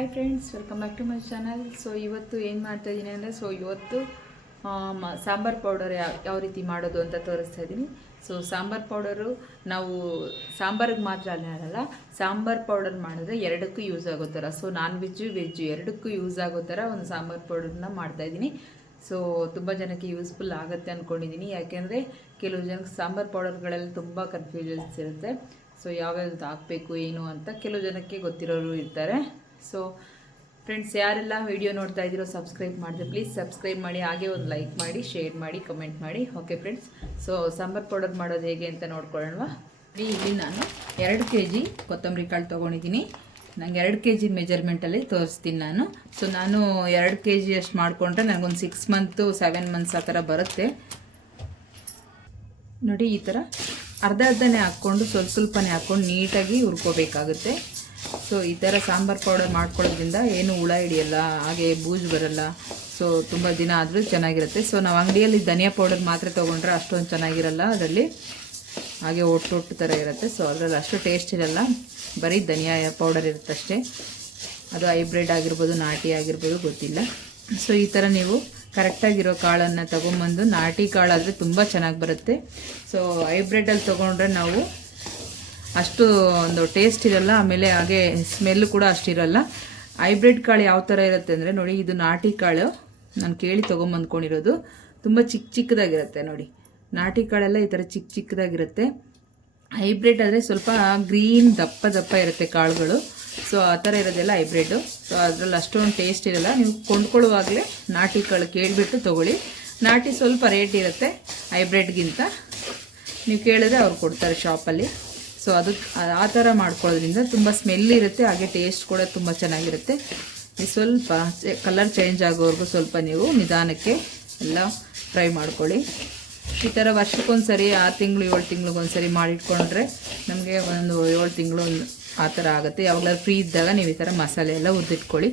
Hi friends, welcome back to my channel. So ಇವತ್ತು ಏನು ಮಾಡ್ತಾ ಇದ್ದೀನಿ ಅಂದರೆ ಇವತ್ತು ಸಾಂಬಾರ್ ಪೌಡರ್ ಯಾವ ರೀತಿ ಮಾಡೋದು ಅಂತ ತೋರಿಸ್ತಾ ಇದ್ದೀನಿ. ಸೊ ಸಾಂಬಾರ್ ಪೌಡರು ನಾವು ಸಾಂಬಾರಿಗೆ ಮಾತ್ರ ಅಲ್ಲ, ಸಾಂಬಾರ್ ಪೌಡರ್ ಮಾಡಿದ್ರೆ ಎರಡಕ್ಕೂ ಯೂಸ್ ಆಗೋ ಥರ, ಸೊ ನಾನ್ ವೆಜ್ಜು ವೆಜ್ಜು ಎರಡಕ್ಕೂ ಯೂಸ್ ಆಗೋ ಥರ ಒಂದು ಸಾಂಬಾರ್ ಪೌಡರ್ನ ಮಾಡ್ತಾಯಿದ್ದೀನಿ. ಸೊ ತುಂಬ ಜನಕ್ಕೆ ಯೂಸ್ಫುಲ್ ಆಗುತ್ತೆ ಅಂದ್ಕೊಂಡಿದ್ದೀನಿ. ಯಾಕೆಂದರೆ ಕೆಲವು ಜನಕ್ಕೆ ಸಾಂಬಾರ್ ಪೌಡರ್ಗಳಲ್ಲಿ ತುಂಬ ಕನ್ಫ್ಯೂಷನ್ಸ್ ಇರುತ್ತೆ. ಸೊ ಯಾವ್ಯಾವ್ದು ಹಾಕಬೇಕು ಏನು ಅಂತ ಕೆಲವು ಜನಕ್ಕೆ ಗೊತ್ತಿರೋರು ಇರ್ತಾರೆ. ಸೊ ಫ್ರೆಂಡ್ಸ್, ಯಾರೆಲ್ಲ ವಿಡಿಯೋ ನೋಡ್ತಾ ಇದ್ದೀರೋ ಸಬ್ಸ್ಕ್ರೈಬ್ ಮಾಡಿದ್ರೆ ಪ್ಲೀಸ್ ಸಬ್ಸ್ಕ್ರೈಬ್ ಮಾಡಿ, ಹಾಗೆ ಒಂದು ಲೈಕ್ ಮಾಡಿ, ಶೇರ್ ಮಾಡಿ, ಕಮೆಂಟ್ ಮಾಡಿ. Okay friends, so sambar powder ಮಾಡೋದು ಹೇಗೆ ಅಂತ ನೋಡ್ಕೊಳ್ಳೋಣ. ಇಲ್ಲಿ ನಾನು 2 kg ಕೊತ್ತಂಬರಿ ಕಾಳು ತೊಗೊಂಡಿದ್ದೀನಿ. ನಂಗೆ 2 kg ಮೆಜರ್ಮೆಂಟಲ್ಲಿ ತೋರಿಸ್ತೀನಿ ನಾನು. ಸೊ ನಾನು 2 kg ಅಷ್ಟು ಮಾಡಿಕೊಂಡ್ರೆ ನನಗೊಂದು 6 months 7 months ಆ ಥರ ಬರುತ್ತೆ ನೋಡಿ. ಈ ಥರ ಅರ್ಧನೇ ಹಾಕ್ಕೊಂಡು ಸ್ವಲ್ಪನೇ ಹಾಕ್ಕೊಂಡು ನೀಟಾಗಿ ಹುರ್ಕೋಬೇಕಾಗುತ್ತೆ. ಸೊ ಈ ಥರ ಸಾಂಬಾರು ಪೌಡರ್ ಮಾಡ್ಕೊಳ್ಳೋದ್ರಿಂದ ಏನು ಹುಳ ಹಿಡಿಯಲ್ಲ, ಹಾಗೆ ಬೂಜು ಬರಲ್ಲ. ಸೊ ತುಂಬ ದಿನ ಆದರೂ ಚೆನ್ನಾಗಿರುತ್ತೆ. ಸೊ ನಾವು ಅಂಗಡಿಯಲ್ಲಿ ಧನಿಯಾ ಪೌಡರ್ ಮಾತ್ರ ತೊಗೊಂಡ್ರೆ ಅಷ್ಟೊಂದು ಚೆನ್ನಾಗಿರಲ್ಲ, ಅದರಲ್ಲಿ ಹಾಗೆ ಒಟ್ಟು ಥರ ಇರುತ್ತೆ. ಸೊ ಅದರಲ್ಲಿ ಅಷ್ಟು ಟೇಸ್ಟ್ ಇರಲ್ಲ, ಬರೀ ಧನಿಯಾ ಪೌಡರ್ ಇರುತ್ತೆ ಅಷ್ಟೇ. ಅದು ಹೈಬ್ರಿಡ್ ಆಗಿರ್ಬೋದು, ನಾಟಿ ಆಗಿರ್ಬೋದು, ಗೊತ್ತಿಲ್ಲ. ಸೊ ಈ ಥರ ನೀವು ಕರೆಕ್ಟಾಗಿರೋ ಕಾಳನ್ನು ತೊಗೊಂಬಂದು, ನಾಟಿ ಕಾಳಾದರೆ ತುಂಬ ಚೆನ್ನಾಗಿ ಬರುತ್ತೆ. ಸೊ ಹೈಬ್ರಿಡಲ್ಲಿ ತೊಗೊಂಡ್ರೆ ನಾವು ಅಷ್ಟು ಒಂದು ಟೇಸ್ಟ್ ಇರಲ್ಲ, ಆಮೇಲೆ ಹಾಗೆ ಸ್ಮೆಲ್ಲು ಕೂಡ ಅಷ್ಟಿರಲ್ಲ. ಹೈಬ್ರಿಡ್ ಕಾಳು ಯಾವ ಥರ ಇರುತ್ತೆ ಅಂದರೆ ನೋಡಿ, ಇದು ನಾಟಿ ಕಾಳು ನಾನು ಕೇಳಿ ತೊಗೊಂಬಂದ್ಕೊಂಡಿರೋದು. ತುಂಬ ಚಿಕ್ಕದಾಗಿರುತ್ತೆ ನೋಡಿ. ನಾಟಿ ಕಾಳೆಲ್ಲ ಈ ಥರ ಚಿಕ್ಕದಾಗಿರುತ್ತೆ. ಹೈಬ್ರಿಡ್ ಆದರೆ ಸ್ವಲ್ಪ ಗ್ರೀನ್ ದಪ್ಪ ಇರುತ್ತೆ ಕಾಳುಗಳು. ಸೊ ಆ ಥರ ಇರೋದೆಲ್ಲ ಹೈಬ್ರಿಡ್ಡು. ಸೊ ಅದರಲ್ಲಿ ಅಷ್ಟೊಂದು ಟೇಸ್ಟ್ ಇರಲ್ಲ. ನೀವು ಕೊಂಡ್ಕೊಳ್ಳುವಾಗಲೇ ನಾಟಿ ಕಾಳು ಕೇಳಿಬಿಟ್ಟು ತೊಗೊಳ್ಳಿ. ನಾಟಿ ಸ್ವಲ್ಪ ರೇಟ್ ಇರುತ್ತೆ ಹೈಬ್ರಿಡ್ಗಿಂತ. ನೀವು ಕೇಳಿದ್ರೆ ಅವ್ರು ಕೊಡ್ತಾರೆ ಶಾಪಲ್ಲಿ. ಸೊ ಅದು ಆ ಥರ ಮಾಡ್ಕೊಳ್ಳೋದ್ರಿಂದ ತುಂಬ ಸ್ಮೆಲ್ ಇರುತ್ತೆ, ಹಾಗೆ ಟೇಸ್ಟ್ ಕೂಡ ತುಂಬ ಚೆನ್ನಾಗಿರುತ್ತೆ. ಸ್ವಲ್ಪ ಕಲರ್ ಚೇಂಜ್ ಆಗೋವರೆಗೂ ಸ್ವಲ್ಪ ನೀವು ನಿಧಾನಕ್ಕೆ ಎಲ್ಲ ಫ್ರೈ ಮಾಡ್ಕೊಳ್ಳಿ. ಈ ಥರ ವರ್ಷಕ್ಕೊಂದ್ಸರಿ 6 ತಿಂಗಳು 7 ತಿಂಗಳಿಗೊಂದ್ಸರಿ ಮಾಡಿಟ್ಕೊಂಡ್ರೆ ನಮಗೆ ಒಂದು 7 ತಿಂಗಳು ಆ ಥರ ಆಗುತ್ತೆ. ಯಾವಾಗಲೂ ಫ್ರೀ ಇದ್ದಾಗ ನೀವು ಈ ಥರ ಮಸಾಲೆ ಎಲ್ಲ ಹುರಿದಿಟ್ಕೊಳ್ಳಿ.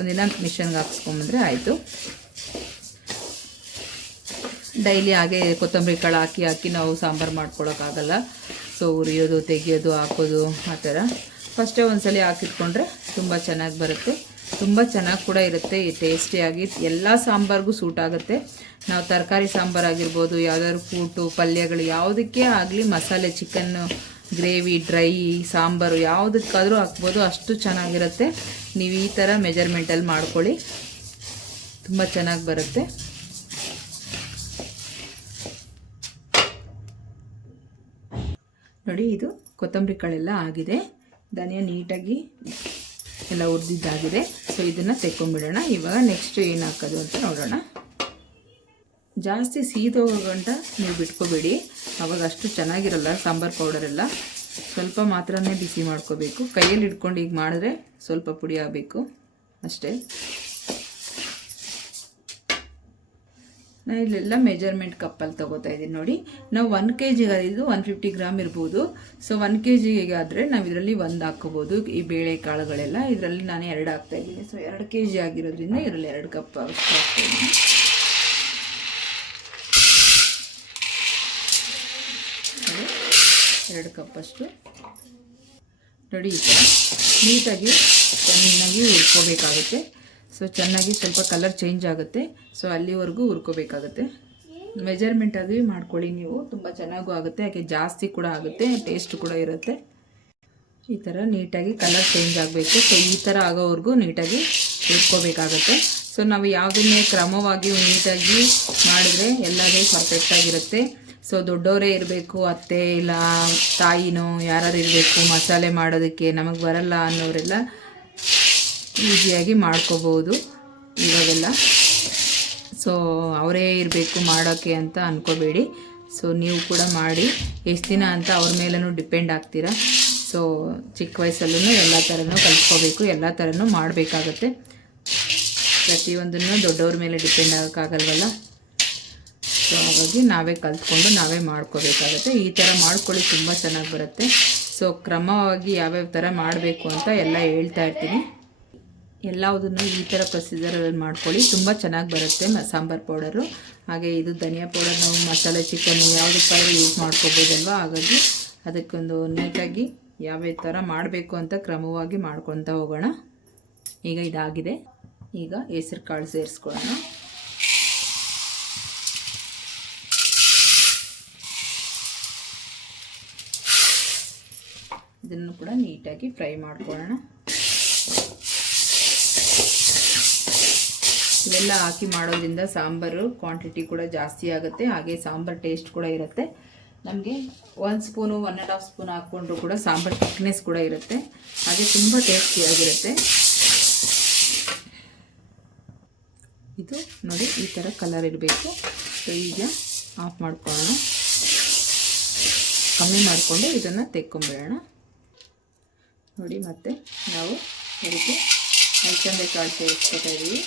ಒಂದಿನ ಮಿಷನ್ಗೆ ಹಾಕ್ಸ್ಕೊಂಬಂದರೆ ಆಯಿತು. ಡೈಲಿ ಹಾಗೆ ಕೊತ್ತಂಬರಿ ಕಾಳು ಹಾಕಿ ನಾವು ಸಾಂಬಾರು ಮಾಡ್ಕೊಳಕ್ಕಾಗಲ್ಲ. ಸೊ ಹುರಿಯೋದು, ತೆಗಿಯೋದು, ಹಾಕೋದು ಆ ಥರ ಫಸ್ಟೇ ಒಂದ್ಸಲಿ ಹಾಕಿಟ್ಕೊಂಡ್ರೆ ತುಂಬ ಚೆನ್ನಾಗಿ ಬರುತ್ತೆ. ತುಂಬ ಚೆನ್ನಾಗಿ ಕೂಡ ಇರುತ್ತೆ, ಟೇಸ್ಟಿಯಾಗಿ ಎಲ್ಲ ಸಾಂಬಾರಿಗೂ ಸೂಟ್ ಆಗುತ್ತೆ. ನಾವು ತರಕಾರಿ ಸಾಂಬಾರು ಆಗಿರ್ಬೋದು, ಯಾವುದಾದ್ರು ಕೂಟು ಪಲ್ಯಗಳು ಯಾವುದಕ್ಕೆ ಆಗಲಿ, ಮಸಾಲೆ ಚಿಕನ್ನು ಗ್ರೇವಿ, ಡ್ರೈ ಸಾಂಬಾರು ಯಾವುದಕ್ಕಾದರೂ ಹಾಕ್ಬೋದು, ಅಷ್ಟು ಚೆನ್ನಾಗಿರುತ್ತೆ. ನೀವು ಈ ಥರ ಮೆಜರ್ಮೆಂಟಲ್ಲಿ ಮಾಡ್ಕೊಳ್ಳಿ, ತುಂಬ ಚೆನ್ನಾಗಿ ಬರುತ್ತೆ. ನೋಡಿ, ಇದು ಕೊತ್ತಂಬರಿ ಕಾಳೆಲ್ಲ ಆಗಿದೆ, ಧನಿಯಾ ನೀಟಾಗಿ ಎಲ್ಲ ಹುರಿದಿದ್ದಾಗಿದೆ. ಸೊ ಇದನ್ನು ತೆಕ್ಕೊಂಬಿಡೋಣ. ಇವಾಗ ನೆಕ್ಸ್ಟ್ ಏನು ಹಾಕೋದು ಅಂತ ನೋಡೋಣ. ಜಾಸ್ತಿ ಸೀದೋಗೋ ಗಂಟ ನೀವು ಬಿಟ್ಕೋಬೇಡಿ, ಅವಾಗ ಅಷ್ಟು ಚೆನ್ನಾಗಿರಲ್ಲ ಸಾಂಬಾರು ಪೌಡರೆಲ್ಲ. ಸ್ವಲ್ಪ ಮಾತ್ರನೇ ಬಿಸಿ ಮಾಡ್ಕೋಬೇಕು. ಕೈಯಲ್ಲಿ ಹಿಡ್ಕೊಂಡು ಈಗ ಮಾಡಿದ್ರೆ ಸ್ವಲ್ಪ ಪುಡಿ ಆಗಬೇಕು ಅಷ್ಟೇ. ನಾನು ಇಲ್ಲೆಲ್ಲ ಮೆಜರ್ಮೆಂಟ್ ಕಪ್ಪಲ್ಲಿ ತೊಗೋತಾ ಇದ್ದೀನಿ ನೋಡಿ. ನಾವು 1 kg ಇದು 150 ಗ್ರಾಮ್ ಇರ್ಬೋದು. ಸೊ 1 kg ಆದರೆ ನಾವು ಇದರಲ್ಲಿ 1 ಹಾಕ್ಕೋಬೋದು. ಈ ಬೇಳೆ ಕಾಳುಗಳೆಲ್ಲ ಇದರಲ್ಲಿ ನಾನು 2 ಹಾಕ್ತಾಯಿದ್ದೀನಿ. ಸೊ 2 kg ಆಗಿರೋದ್ರಿಂದ ಇದರಲ್ಲಿ 2 ಕಪ್ ಅಷ್ಟು ಹಾಕ್ತಾಯಿದ್ದೀನಿ. ನೋಡಿ, 2 ಕಪ್ ಅಷ್ಟು ನೋಡಿ. ಈ ಥರ ನೀಟಾಗಿ ಚೆನ್ನಾಗಿ ಹುರ್ಕೋಬೇಕಾಗುತ್ತೆ. ಸೊ ಚೆನ್ನಾಗಿ ಸ್ವಲ್ಪ ಕಲರ್ ಚೇಂಜ್ ಆಗುತ್ತೆ. ಸೊ ಅಲ್ಲಿವರೆಗೂ ಹುರ್ಕೋಬೇಕಾಗುತ್ತೆ. ಮೆಜರ್ಮೆಂಟಾಗಿ ಮಾಡ್ಕೊಳ್ಳಿ ನೀವು, ತುಂಬ ಚೆನ್ನಾಗೂ ಆಗುತ್ತೆ, ಯಾಕೆ ಜಾಸ್ತಿ ಕೂಡ ಆಗುತ್ತೆ, ಟೇಸ್ಟ್ ಕೂಡ ಇರುತ್ತೆ. ಈ ಥರ ನೀಟಾಗಿ ಕಲರ್ ಚೇಂಜ್ ಆಗಬೇಕು. ಸೊ ಈ ಥರ ಆಗೋವರೆಗೂ ನೀಟಾಗಿ ಹುರ್ಕೋಬೇಕಾಗುತ್ತೆ. ಸೊ ನಾವು ಯಾವುದನ್ನೇ ಕ್ರಮವಾಗಿ ನೀಟಾಗಿ ಮಾಡಿದ್ರೆ ಎಲ್ಲದೇ ಪರ್ಫೆಕ್ಟಾಗಿರುತ್ತೆ. ಸೊ ದೊಡ್ಡವರೇ ಇರಬೇಕು, ಅತ್ತೆ ಇಲ್ಲ ತಾಯಿನೋ ಯಾರು ಇರಬೇಕು ಮಸಾಲೆ ಮಾಡೋದಕ್ಕೆ, ನಮಗೆ ಬರಲ್ಲ ಅನ್ನೋರೆಲ್ಲ ಈಸಿಯಾಗಿ ಮಾಡ್ಕೋಬೋದು ಇವಾಗೆಲ್ಲ. ಸೊ ಅವರೇ ಇರಬೇಕು ಮಾಡೋಕ್ಕೆ ಅಂತ ಅಂದ್ಕೋಬೇಡಿ. ಸೊ ನೀವು ಕೂಡ ಮಾಡಿ, ಎಷ್ಟು ದಿನ ಅಂತ ಅವ್ರ ಮೇಲೂ ಡಿಪೆಂಡ್ ಆಗ್ತೀರಾ. ಸೊ ಚಿಕ್ಕ ವಯಸ್ಸಲ್ಲೂ ಎಲ್ಲ ಥರನೂ ಕಲ್ತ್ಕೋಬೇಕು, ಎಲ್ಲ ಥರನೂ ಮಾಡಬೇಕಾಗತ್ತೆ. ಪ್ರತಿಯೊಂದನ್ನು ದೊಡ್ಡವ್ರ ಮೇಲೆ ಡಿಪೆಂಡ್ ಆಗೋಕ್ಕಾಗಲ್ವಲ್ಲ. ಸೊ ಹಾಗಾಗಿ ನಾವೇ ಕಲ್ತ್ಕೊಂಡು ನಾವೇ ಮಾಡ್ಕೋಬೇಕಾಗತ್ತೆ. ಈ ಥರ ಮಾಡ್ಕೊಳ್ಳಿ, ತುಂಬ ಚೆನ್ನಾಗಿ ಬರುತ್ತೆ. ಸೊ ಕ್ರಮವಾಗಿ ಯಾವ್ಯಾವ ಥರ ಮಾಡಬೇಕು ಅಂತ ಎಲ್ಲ ಹೇಳ್ತಾ ಇರ್ತೀನಿ. ಎಲ್ಲದನ್ನು ಈ ಥರ ಪ್ರೊಸೀಜರಲ್ಲಿ ಮಾಡ್ಕೊಳ್ಳಿ, ತುಂಬ ಚೆನ್ನಾಗಿ ಬರುತ್ತೆ ಸಾಂಬಾರು ಪೌಡರು. ಹಾಗೆ ಇದು ಧನಿಯಾ ಪೌಡರ್ ನಾವು ಮಸಾಲೆ ಚಿಕನ್ ಯಾವುದಕ್ಕಾದ್ರೂ ಯೂಸ್ ಮಾಡ್ಕೋಬೋದಲ್ವ. ಹಾಗಾಗಿ ಅದಕ್ಕೊಂದು ನೀಟಾಗಿ ಯಾವ್ಯಾವ ಥರ ಮಾಡಬೇಕು ಅಂತ ಕ್ರಮವಾಗಿ ಮಾಡ್ಕೊತಾ ಹೋಗೋಣ. ಈಗ ಇದಾಗಿದೆ. ಈಗ ಹೆಸರು ಕಾಳು ಸೇರಿಸ್ಕೊಳ್ಳೋಣ. ಇದನ್ನು ಕೂಡ ನೀಟಾಗಿ ಫ್ರೈ ಮಾಡ್ಕೊಳ್ಳೋಣ. ಇವೆಲ್ಲ ಹಾಕಿ ಮಾಡೋದ್ರಿಂದ ಸಾಂಬಾರು ಕ್ವಾಂಟಿಟಿ ಕೂಡ ಜಾಸ್ತಿ ಆಗುತ್ತೆ, ಹಾಗೆ ಸಾಂಬಾರು ಟೇಸ್ಟ್ ಕೂಡ ಇರುತ್ತೆ. ನಮಗೆ 1 ಸ್ಪೂನು 1.5 ಸ್ಪೂನ್ ಹಾಕ್ಕೊಂಡ್ರು ಕೂಡ ಸಾಂಬಾರು ಥಿಕ್ನೆಸ್ ಕೂಡ ಇರುತ್ತೆ, ಹಾಗೆ ತುಂಬ ಟೇಸ್ಟಿಯಾಗಿರುತ್ತೆ. ಇದು ನೋಡಿ ಈ ಥರ ಕಲರ್ ಇರಬೇಕು. ಸೊ ಈಗ ಆಫ್ ಮಾಡ್ಕೊಳ್ಳೋಣ. ಕಮ್ಮಿ ಮಾಡಿಕೊಂಡು ಇದನ್ನು ತೆಕ್ಕೊಂಬಿಡೋಣ. ನೋಡಿ ಮತ್ತೆ ನಾವು ಅದಕ್ಕೆ ಅಲಸಂದೆ ಕಾಳು ಸೇರಿಸ್ಕೊತಾ ಇದ್ದೀವಿ.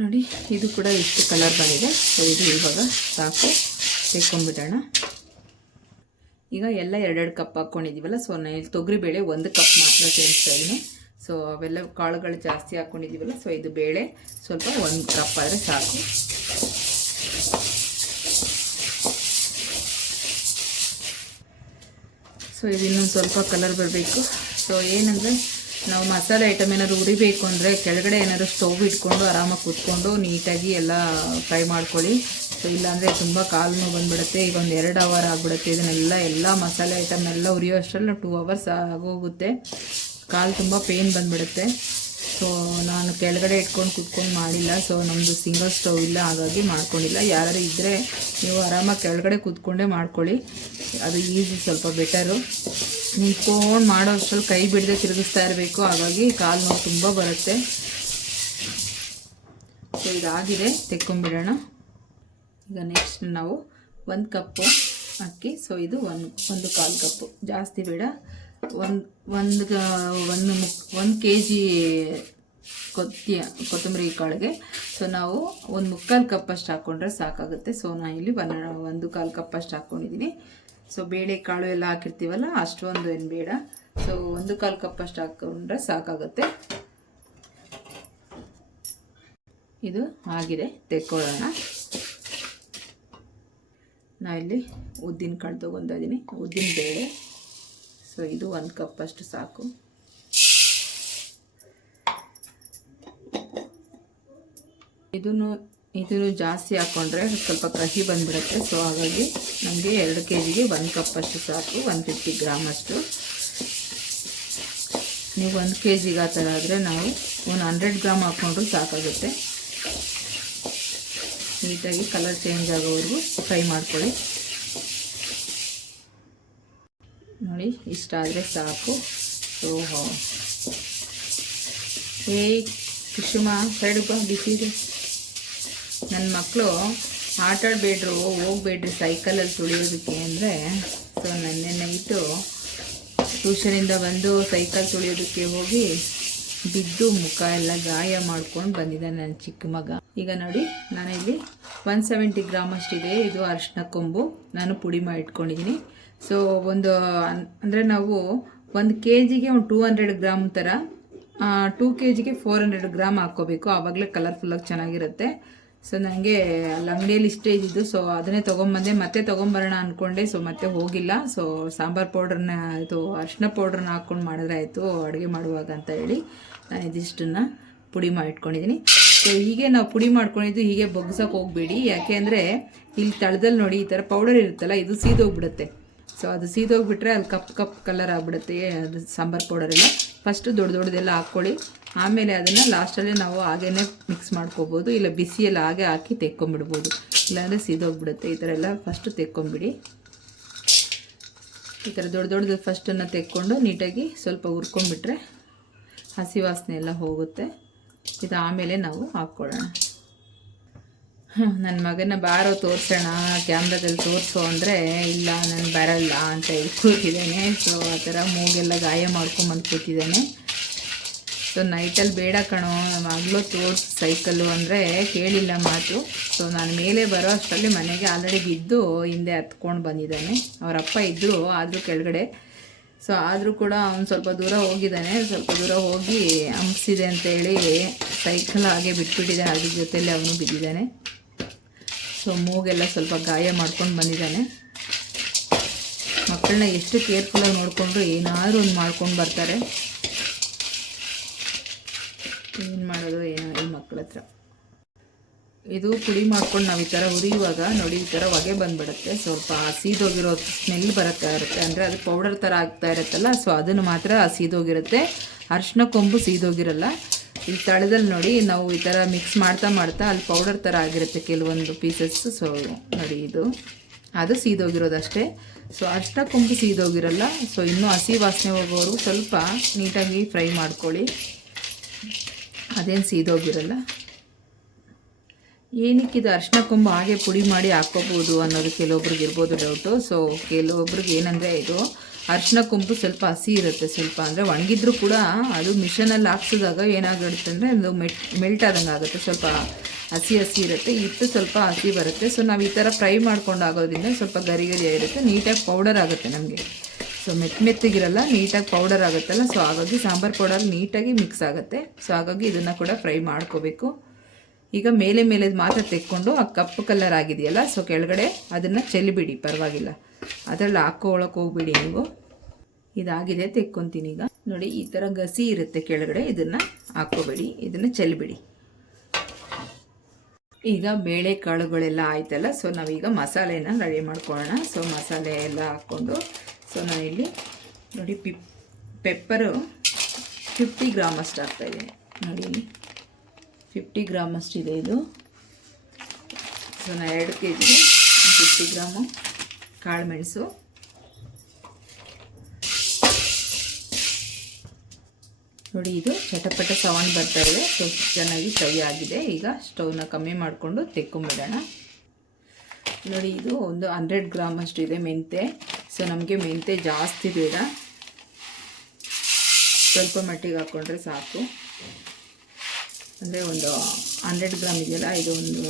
ನೋಡಿ ಇದು ಕೂಡ ಇಷ್ಟು ಕಲರ್ ಬಂದಿದೆ. ಸೊ ಇದು ಇವಾಗ ಸಾಕು, ತೆಕ್ಕೊಂಬಿಡೋಣ. ಈಗ ಎಲ್ಲ 2 ಕಪ್ ಹಾಕ್ಕೊಂಡಿದ್ದೀವಲ್ಲ, ಸೊ ನಾನು ಇಲ್ಲಿ ತೊಗರಿಬೇಳೆ 1 ಕಪ್ ಮಾತ್ರ ಸೇರಿಸ್ತಾ ಇದ್ದೀನಿ. ಸೊ ಅವೆಲ್ಲ ಕಾಳುಗಳು ಜಾಸ್ತಿ ಹಾಕ್ಕೊಂಡಿದ್ದೀವಲ್ಲ, ಸೊ ಇದು ಬೇಳೆ ಸ್ವಲ್ಪ 1 ಕಪ್ ಆದರೆ ಸಾಕು. ಸೊ ಇದು ಇನ್ನೊಂದು ಸ್ವಲ್ಪ ಕಲರ್ ಬರಬೇಕು. ಸೊ ಏನಂದರೆ ನಾವು ಮಸಾಲೆ ಐಟಮ್ ಏನಾದ್ರು ಉರಿಬೇಕು ಅಂದರೆ ಕೆಳಗಡೆ ಏನಾದ್ರು ಸ್ಟವ್ ಇಟ್ಕೊಂಡು ಆರಾಮಾಗಿ ಕೂತ್ಕೊಂಡು ನೀಟಾಗಿ ಎಲ್ಲ ಫ್ರೈ ಮಾಡ್ಕೊಳ್ಳಿ. ಸೊ ಇಲ್ಲಾಂದರೆ ತುಂಬ ಕಾಲು ನೋವು ಬಂದುಬಿಡುತ್ತೆ. ಈಗ ಒಂದು 2 ಅವರ್ ಆಗಿಬಿಡುತ್ತೆ. ಎಲ್ಲ ಮಸಾಲೆ ಐಟಮ್ ಎಲ್ಲ ಉರಿಯೋ ಅಷ್ಟರಲ್ಲಿ 2 ಅವರ್ಸ್ ಆಗೋಗುತ್ತೆ. ಕಾಲು ತುಂಬ ಪೇನ್ ಬಂದುಬಿಡುತ್ತೆ. ಸೊ ನಾನು ಕೆಳಗಡೆ ಇಟ್ಕೊಂಡು ಕೂತ್ಕೊಂಡು ಮಾಡಿಲ್ಲ. ಸೊ ನಮ್ಮದು ಸಿಂಗಲ್ ಸ್ಟವ್ ಇಲ್ಲ, ಹಾಗಾಗಿ ಮಾಡ್ಕೊಂಡಿಲ್ಲ. ಯಾರು ಇದ್ದರೆ ನೀವು ಆರಾಮಾಗಿ ಕೆಳಗಡೆ ಕೂತ್ಕೊಂಡೇ ಮಾಡ್ಕೊಳ್ಳಿ, ಅದು ಈಸಿ, ಸ್ವಲ್ಪ ಬೆಟರು. ನಿಂತ್ಕೊಂಡು ಮಾಡೋ ಅಷ್ಟರಲ್ಲಿ ಕೈ ಬಿಡದೆ ತಿರುಗಿಸ್ತಾ ಇರಬೇಕು, ಹಾಗಾಗಿ ಕಾಲು ನೋವು ತುಂಬ ಬರುತ್ತೆ. ಸೊ ಇದಾಗಿದೆ, ತೆಕ್ಕೊಂಬಿಡೋಣ. ಈಗ ನೆಕ್ಸ್ಟ್ ನಾವು 1 ಕಪ್ಪು ಅಕ್ಕಿ. ಸೊ ಇದು 1.25 ಕಪ್ಪು, ಜಾಸ್ತಿ ಬೇಡ. 1 kg ಕೊತ್ತಂಬರಿ ಕಾಳಿಗೆ ಸೊ ನಾವು 1/4 ಕಪ್ ಅಷ್ಟು ಹಾಕ್ಕೊಂಡ್ರೆ ಸಾಕಾಗುತ್ತೆ. ಸೊ ನಾನು ಇಲ್ಲಿ 1.25 ಕಪ್ ಅಷ್ಟು ಹಾಕ್ಕೊಂಡಿದ್ದೀನಿ. ಸೊ ಬೇಳೆ ಕಾಳು ಎಲ್ಲ ಹಾಕಿರ್ತೀವಲ್ಲ, ಅಷ್ಟೊಂದು ಏನು ಬೇಡ. ಸೊ 1/4 ಕಪ್ ಅಷ್ಟು ಹಾಕ್ಕೊಂಡ್ರೆ ಸಾಕಾಗುತ್ತೆ. ಇದು ಆಗಿದೆ, ತೆಕ್ಕೊಳ್ಳೋಣ. ನಾನಿಲ್ಲಿ ಉದ್ದಿನ ಕಾಳು ತೊಗೊತಾ ಇದ್ದೀನಿ, ಉದ್ದಿನ ಬೇಳೆ. ಸೊ ಇದು 1 ಕಪ್ ಅಷ್ಟು ಸಾಕು. ಇದನ್ನು ಜಾಸ್ತಿ ಹಾಕ್ಕೊಂಡ್ರೆ ಸ್ವಲ್ಪ ಕಹಿ ಬಂದುಬಿಡುತ್ತೆ. ಸೊ ಹಾಗಾಗಿ ನಮಗೆ 2 kgಗೆ 1 ಕಪ್ ಅಷ್ಟು ಸಾಕು, 150 ಗ್ರಾಮ್ ಅಷ್ಟು. ನೀವು 1 kgಗೆ ಆ ಥರ ಆದರೆ ನಾವು 100 ಗ್ರಾಮ್ ಹಾಕ್ಕೊಂಡ್ರು ಸಾಕಾಗುತ್ತೆ. ನೀಟಾಗಿ ಕಲರ್ ಚೇಂಜ್ ಆಗೋವರೆಗೂ ಫ್ರೈ ಮಾಡ್ಕೊಳ್ಳಿ. ನೋಡಿ ಇಷ್ಟ ಆದರೆ ಸಾಕು. ಸೊ ಕುಸುಮ ಸೈಡ್ ಬಿಸಿ ಇದೆ. ನನ್ನ ಮಕ್ಕಳು ಆಟಾಡಬೇಡ್ರು, ಹೋಗ್ಬೇಡ್ರಿ ಸೈಕಲಲ್ಲಿ ತುಳಿಯೋದಕ್ಕೆ ಅಂದರೆ, ಸೊ ನೆನ್ನೆ ನೈಟು ಟ್ಯೂಷನಿಂದ ಬಂದು ಸೈಕಲ್ ತುಳಿಯೋದಕ್ಕೆ ಹೋಗಿ ಬಿದ್ದು ಮುಖ ಎಲ್ಲ ಗಾಯ ಮಾಡ್ಕೊಂಡು ಬಂದಿದ್ದಾನೆ ನನ್ನ ಚಿಕ್ಕ ಮಗ. ಈಗ ನೋಡಿ ನಾನಿಲ್ಲಿ 170 ಗ್ರಾಮ್ ಅಷ್ಟಿದೆ. ಇದು ಅರಿಶಿನ ಕೊಂಬು ನಾನು ಪುಡಿ ಮಾಡಿ ಇಟ್ಕೊಂಡಿದ್ದೀನಿ. ಸೊ ಅಂದರೆ ನಾವು 1 kgಗೆ 200 ಗ್ರಾಮ್ ಥರ, 2 kgಗೆ 400 ಗ್ರಾಮ್ ಹಾಕ್ಕೋಬೇಕು, ಆವಾಗಲೇ ಕಲರ್ಫುಲ್ಲಾಗಿ ಚೆನ್ನಾಗಿರುತ್ತೆ. ಸೊ ನನಗೆ ಅಲ್ಲಿ ಅಂಗಡಿಯಲ್ಲಿ ಇಷ್ಟೇ ಇದ್ದಿದ್ದು. ಸೊ ಅದನ್ನೇ ತೊಗೊಂಬಂದೆ, ಮತ್ತೆ ತೊಗೊಂಬರೋಣ ಅಂದ್ಕೊಂಡೆ. ಸೊ ಮತ್ತೆ ಹೋಗಿಲ್ಲ. ಸೊ ಸಾಂಬಾರು ಪೌಡ್ರನ್ನ ಇದು ಅರಿಶಿನ ಪೌಡ್ರನ್ನ ಹಾಕ್ಕೊಂಡು ಮಾಡಿದ್ರೆ ಆಯಿತು ಅಡುಗೆ ಮಾಡುವಾಗ ಅಂತ ಹೇಳಿ ನಾನು ಇದಿಷ್ಟನ್ನು ಪುಡಿ ಮಾಡಿಟ್ಕೊಂಡಿದ್ದೀನಿ. ಸೊ ಹೀಗೆ ನಾವು ಪುಡಿ ಮಾಡ್ಕೊಂಡಿದ್ದು ಹೀಗೆ ಬಗ್ಸೋಕೆ ಹೋಗಬೇಡಿ, ಯಾಕೆ ಅಂದರೆ ಇಲ್ಲಿ ತಳದಲ್ಲಿ ನೋಡಿ ಈ ಥರ ಪೌಡರ್ ಇರುತ್ತಲ್ಲ, ಇದು ಸೀದೋಗ್ಬಿಡುತ್ತೆ. ಸೊ ಅದು ಸೀದೋಗ್ಬಿಟ್ರೆ ಅಲ್ಲಿ ಕಪ್ ಕಲರ್ ಆಗಿಬಿಡುತ್ತೆ ಅದು ಸಾಂಬಾರು ಪೌಡರೆಲ್ಲ. ಫಸ್ಟು ದೊಡ್ಡದೆಲ್ಲ ಹಾಕ್ಕೊಳ್ಳಿ, ಆಮೇಲೆ ಅದನ್ನು ಲಾಸ್ಟಲ್ಲಿ ನಾವು ಹಾಗೇ ಮಿಕ್ಸ್ ಮಾಡ್ಕೋಬೋದು, ಇಲ್ಲ ಬಿಸಿಯೆಲ್ಲ ಹಾಗೆ ಹಾಕಿ ತೆಕ್ಕೊಂಬಿಡ್ಬೋದು, ಇಲ್ಲಾಂದರೆ ಸೀದೋಗ್ಬಿಡುತ್ತೆ. ಈ ಥರ ಎಲ್ಲ ಫಸ್ಟು ತೆಕ್ಕೊಂಬಿಡಿ. ಈ ಥರ ದೊಡ್ಡದು ಫಸ್ಟನ್ನು ತೆಕ್ಕೊಂಡು ನೀಟಾಗಿ ಸ್ವಲ್ಪ ಹುರ್ಕೊಂಡ್ಬಿಟ್ರೆ ಹಸಿ ವಾಸನೆ ಎಲ್ಲ ಹೋಗುತ್ತೆ. ಇದು ಆಮೇಲೆ ನಾವು ಹಾಕ್ಕೊಳ್ಳೋಣ. ನನ್ನ ಮಗನ ಬಾರೋ ತೋರಿಸೋಣ ಕ್ಯಾಮ್ರಾದಲ್ಲಿ ತೋರಿಸೋ ಅಂದರೆ ಇಲ್ಲ ನಾನು ಬರಲ್ಲ ಅಂತ ಹೇಳಿ ಕೂತಿದ್ದಾನೆ. ಸೊ ಆ ಥರ ಮೂಗೆಲ್ಲ ಗಾಯ ಮಾಡ್ಕೊಂಬಂದು ಕೂತಿದ್ದಾನೆ. ಸೊ ನೈಟಲ್ಲಿ ಬೇಡ ಕಣೋ ಆಗಲೂ ತೋರಿಸಿ ಸೈಕಲ್ಲು ಅಂದರೆ ಕೇಳಿಲ್ಲ ಮಾತು. ಸೊ ನಾನು ಮೇಲೆ ಬರೋ ಅಷ್ಟರಲ್ಲಿ ಮನೆಗೆ ಆಲ್ರೆಡಿ ಬಿದ್ದು ಹಿಂದೆ ಹತ್ಕೊಂಡು ಬಂದಿದ್ದಾನೆ. ಅವರ ಅಪ್ಪ ಇದ್ದರು ಆದರೂ ಕೆಳಗಡೆ. ಸೊ ಆದರೂ ಕೂಡ ಅವ್ನು ಸ್ವಲ್ಪ ದೂರ ಹೋಗಿದ್ದಾನೆ. ಸ್ವಲ್ಪ ದೂರ ಹೋಗಿ ಹಂಪ್ಸಿದೆ ಅಂತೇಳಿ ಸೈಕಲ್ ಹಾಗೆ ಬಿಟ್ಬಿಟ್ಟಿದ್ದಾನೆ, ಅದ್ರ ಜೊತೆಯಲ್ಲಿ ಅವನು ಬಿದ್ದಿದ್ದಾನೆ. ಸೊ ಮೂಗೆಲ್ಲ ಸ್ವಲ್ಪ ಗಾಯ ಮಾಡ್ಕೊಂಡು ಬಂದಿದ್ದಾನೆ. ಮಕ್ಕಳನ್ನ ಎಷ್ಟು ಕೇರ್ಫುಲ್ಲಾಗಿ ನೋಡಿಕೊಂಡ್ರು ಏನಾದರೂ ಒಂದು ಮಾಡ್ಕೊಂಡು ಬರ್ತಾರೆ. ಏನು ಮಾಡೋದು ಏನೋ ಈ ಮಕ್ಕಳ ಹತ್ರ. ಇದು ಪುಡಿ ಮಾಡ್ಕೊಂಡು ನಾವು ಈ ಥರ ಹುರಿಯುವಾಗ ನೋಡಿ ಈ ಥರ ಹೊಗೆ ಬಂದುಬಿಡುತ್ತೆ. ಸ್ವಲ್ಪ ಸೀದೋಗಿರೋ ಸ್ಮೆಲ್ ಬರುತ್ತಾ ಇರುತ್ತೆ, ಅಂದರೆ ಅದು ಪೌಡರ್ ಥರ ಆಗ್ತಾ ಇರುತ್ತಲ್ಲ, ಸೊ ಅದನ್ನು ಮಾತ್ರ ಸೀದೋಗಿರುತ್ತೆ. ಅರಿಶಿನ ಕೊಂಬು ಸೀದೋಗಿರಲ್ಲ. ಈ ತಳದಲ್ಲಿ ನೋಡಿ ನಾವು ಈ ಥರ ಮಿಕ್ಸ್ ಮಾಡ್ತಾ ಅಲ್ಲಿ ಪೌಡರ್ ಥರ ಆಗಿರುತ್ತೆ ಕೆಲವೊಂದು ಪೀಸಸ್. ಸೊ ನೋಡಿ ಇದು ಅದು ಸೀದೋಗಿರೋದಷ್ಟೇ. ಸೊ ಅರಿಶಿನ ಕೊಂಬು ಸೀದೋಗಿರಲ್ಲ. ಸೊ ಇನ್ನೂ ಹಸಿ ವಾಸನೆ ಹೋಗೋರು ಸ್ವಲ್ಪ ನೀಟಾಗಿ ಫ್ರೈ ಮಾಡ್ಕೊಳ್ಳಿ, ಅದೇನು ಸೀದೋಗಿರಲ್ಲ. ಏನಕ್ಕಿದು ಅರಿಶಿನ ಕೊಂಬು ಹಾಗೆ ಪುಡಿ ಮಾಡಿ ಹಾಕ್ಕೋಬೋದು ಅನ್ನೋದು ಕೆಲವೊಬ್ರಿಗೆ ಇರ್ಬೋದು ಡೌಟು. ಸೊ ಕೆಲವೊಬ್ರಿಗೆ ಏನಂದರೆ ಇದು ಅರಿಶಿನ ಕೊಂಬು ಸ್ವಲ್ಪ ಹಸಿ ಇರುತ್ತೆ, ಸ್ವಲ್ಪ ಅಂದರೆ ಒಣಗಿದ್ರೂ ಕೂಡ ಅದು ಮಿಷನಲ್ಲಿ ಹಾಕ್ಸಿದಾಗ ಏನಾಗಿರುತ್ತೆ ಅಂದರೆ ಅದು ಮೆಲ್ಟ್ ಆದಂಗೆ ಆಗುತ್ತೆ, ಸ್ವಲ್ಪ ಹಸಿ ಇರುತ್ತೆ. ಹಿಟ್ಟು ಸ್ವಲ್ಪ ಹಸಿ ಬರುತ್ತೆ. ಸೊ ನಾವು ಈ ಥರ ಫ್ರೈ ಮಾಡ್ಕೊಂಡು ಆಗೋದ್ರಿಂದ ಸ್ವಲ್ಪ ಗರಿ ಇರುತ್ತೆ, ನೀಟಾಗಿ ಪೌಡರ್ ಆಗುತ್ತೆ ನಮಗೆ. ಸೊ ಮೆತ್ತಗಿರಲ್ಲ, ನೀಟಾಗಿ ಪೌಡರ್ ಆಗುತ್ತಲ್ಲ, ಸೊ ಹಾಗಾಗಿ ಸಾಂಬಾರು ಪೌಡರ್ ನೀಟಾಗಿ ಮಿಕ್ಸ್ ಆಗುತ್ತೆ. ಸೊ ಹಾಗಾಗಿ ಇದನ್ನು ಕೂಡ ಫ್ರೈ ಮಾಡ್ಕೋಬೇಕು. ಈಗ ಮೇಲೆ ಮಾತ್ರ ತೆಕ್ಕೊಂಡು ಆ ಕಪ್ಪು ಕಲರ್ ಆಗಿದೆಯಲ್ಲ, ಸೊ ಕೆಳಗಡೆ ಅದನ್ನು ಚೆಲ್ಲಿಬಿಡಿ, ಪರವಾಗಿಲ್ಲ, ಅದರಲ್ಲಿ ಹಾಕ್ಕೊಳ್ಳೋಕೆ ಹೋಗ್ಬಿಡಿ ನೀವು. ಇದಾಗಿದೆ, ತೆಕ್ಕೊತೀನಿ ಈಗ. ನೋಡಿ ಈ ಥರ ಗಸಿ ಇರುತ್ತೆ ಕೆಳಗಡೆ, ಇದನ್ನು ಹಾಕ್ಕೋಬೇಡಿ, ಇದನ್ನು ಚೆಲ್ಲಿಬಿಡಿ. ಈಗ ಬೇಳೆ ಕಾಳುಗಳೆಲ್ಲ ಆಯ್ತಲ್ಲ, ಸೊ ನಾವೀಗ ಮಸಾಲೆನ ರೆಡಿ ಮಾಡ್ಕೊಳ್ಳೋಣ. ಸೊ ಮಸಾಲೆ ಎಲ್ಲ ಹಾಕ್ಕೊಂಡು, ಸೊ ನಾನಿಲ್ಲಿ ನೋಡಿ ಪೆಪ್ಪರು 50 ಗ್ರಾಮ್ ಅಷ್ಟು ಹಾಕ್ತಾಯಿದ್ದೀನಿ. ನೋಡಿ 50 ಗ್ರಾಮ್ ಅಷ್ಟಿದೆ ಇದು. ಸೊ ನಾನು 2 kgಗೆ 50 ಗ್ರಾಮು ಕಾಳು ಮೆಣಸು, ನೋಡಿ ಇದು ಚಟಪಟ ಸೌಂಡ್ ಬರ್ತಾ ಇದೆ. ಸೊ ಚೆನ್ನಾಗಿ ಫ್ರೈ ಆಗಿದೆ. ಈಗ ಸ್ಟವ್ನ ಕಮ್ಮಿ ಮಾಡಿಕೊಂಡು ತೆಕ್ಕೊಂಬಿಡೋಣ. ನೋಡಿ ಇದು ಒಂದು 100 ಗ್ರಾಮ್ ಅಷ್ಟಿದೆ ಮೆಂತೆ. ಸೊ ನಮಗೆ ಮೆಂತೆ ಜಾಸ್ತಿ ಬೇಡ, ಸ್ವಲ್ಪ ಮಟ್ಟಿಗೆ ಹಾಕ್ಕೊಂಡ್ರೆ ಸಾಕು. ಅಂದರೆ ಒಂದು 100 ಗ್ರಾಮ್ ಇದೆಯಲ್ಲ, ಇದು ಒಂದು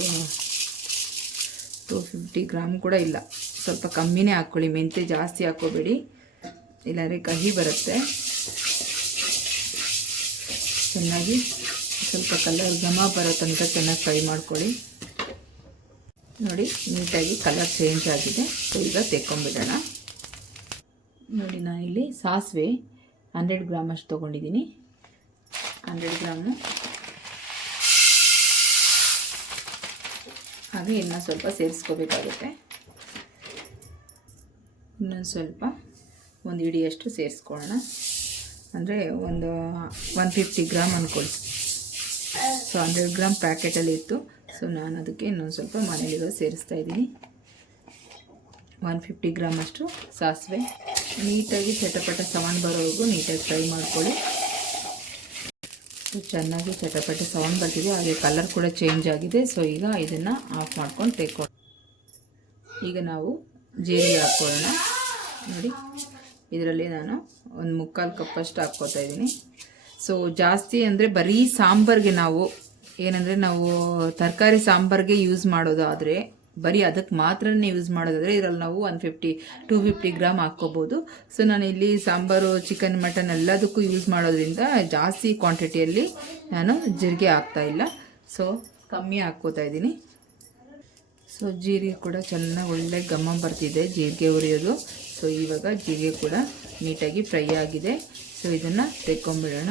250 ಗ್ರಾಮ್ ಕೂಡ ಇಲ್ಲ, ಸ್ವಲ್ಪ ಕಮ್ಮಿನೇ ಹಾಕ್ಕೊಳ್ಳಿ. ಮೆಂತೆ ಜಾಸ್ತಿ ಹಾಕ್ಕೋಬೇಡಿ, ಇಲ್ಲಾಂದರೆ ಕಹಿ ಬರುತ್ತೆ. ಚೆನ್ನಾಗಿ ಸ್ವಲ್ಪ ಕಲರ್ ಘಮ ಬರೋ ತನಕ ಚೆನ್ನಾಗಿ ಫ್ರೈ ಮಾಡ್ಕೊಳ್ಳಿ. ನೋಡಿ ನೀಟಾಗಿ ಕಲರ್ ಚೇಂಜ್ ಆಗಿದೆ. ಸೊ ಈಗ ತೆಕ್ಕೊಂಬಿಡೋಣ. ನೋಡಿ ನಾನಿಲ್ಲಿ ಸಾಸಿವೆ 100 ಗ್ರಾಮ್ ಅಷ್ಟು ತೊಗೊಂಡಿದ್ದೀನಿ. 100 ಗ್ರಾಮು ಹಾಗೆ ಇನ್ನೂ ಸ್ವಲ್ಪ ಸೇರಿಸ್ಕೋಬೇಕಾಗುತ್ತೆ. ಇನ್ನೊಂದು ಸ್ವಲ್ಪ ಒಂದು ಹಿಡಿಯಷ್ಟು ಸೇರಿಸ್ಕೊಳ್ಳೋಣ, ಅಂದರೆ ಒಂದು 150 ಗ್ರಾಮ್ ಅಂದ್ಕೊಳ್ಳಿ. ಸೊ 100 ಗ್ರಾಮ್ ಪ್ಯಾಕೆಟಲ್ಲಿ ಇತ್ತು. ಸೊ ನಾನು ಅದಕ್ಕೆ ಇನ್ನೊಂದು ಸ್ವಲ್ಪ ಮನೇಲಿರೋ ಸೇರಿಸ್ತಾ ಇದ್ದೀನಿ. 150 ಗ್ರಾಮ್ ಅಷ್ಟು ಸಾಸಿವೆ. ನೀಟಾಗಿ ಚಟಪಟ ಸೌಂಡ್ ಬರೋವರೆಗೂ ನೀಟಾಗಿ ಫ್ರೈ ಮಾಡ್ಕೊಳ್ಳಿ. ಚೆನ್ನಾಗಿ ಚಟಪಟ ಸೌಂಡ್ ಬರ್ತಿದೆ, ಹಾಗೆ ಕಲರ್ ಕೂಡ ಚೇಂಜ್ ಆಗಿದೆ. ಸೊ ಈಗ ಇದನ್ನು ಆಫ್ ಮಾಡ್ಕೊಂಡು ತೆಕ್ಕೊಳ್ಳಿ. ಈಗ ನಾವು ಜೀರಿಗೆ ಹಾಕ್ಕೊಳ್ಳೋಣ. ನೋಡಿ ಇದರಲ್ಲಿ ನಾನು ಒಂದು 3/4 ಕಪ್ಪಷ್ಟು ಹಾಕ್ಕೋತಾ ಇದ್ದೀನಿ. ಸೊ ಜಾಸ್ತಿ ಅಂದರೆ ಬರೀ ಸಾಂಬಾರಿಗೆ ನಾವು ಏನಂದರೆ ನಾವು ತರಕಾರಿ ಸಾಂಬಾರಿಗೆ ಯೂಸ್ ಮಾಡೋದಾದರೆ, ಬರೀ ಅದಕ್ಕೆ ಮಾತ್ರನೇ ಯೂಸ್ ಮಾಡೋದಾದರೆ ಇದರಲ್ಲಿ ನಾವು 250 ಗ್ರಾಮ್ ಹಾಕ್ಕೋಬೋದು. ಸೊ ನಾನು ಇಲ್ಲಿ ಸಾಂಬಾರು, ಚಿಕನ್, ಮಟನ್ ಎಲ್ಲದಕ್ಕೂ ಯೂಸ್ ಮಾಡೋದ್ರಿಂದ ಜಾಸ್ತಿ ಕ್ವಾಂಟಿಟಿಯಲ್ಲಿ ನಾನು ಜೀರಿಗೆ ಹಾಕ್ತಾಯಿಲ್ಲ. ಸೊ ಕಮ್ಮಿ ಹಾಕ್ಕೋತಾ ಇದ್ದೀನಿ. ಸೊ ಜೀರಿಗೆ ಕೂಡ ಚೆನ್ನಾಗಿ ಒಳ್ಳೆ ಘಮ ಬರ್ತಿದೆ, ಜೀರಿಗೆ ಹುರಿಯೋದು. ಸೊ ಇವಾಗ ಜೀರಿಗೆ ಕೂಡ ನೀಟಾಗಿ ಫ್ರೈ ಆಗಿದೆ. ಸೊ ಇದನ್ನು ತೆಕ್ಕೊಂಬಿಡೋಣ.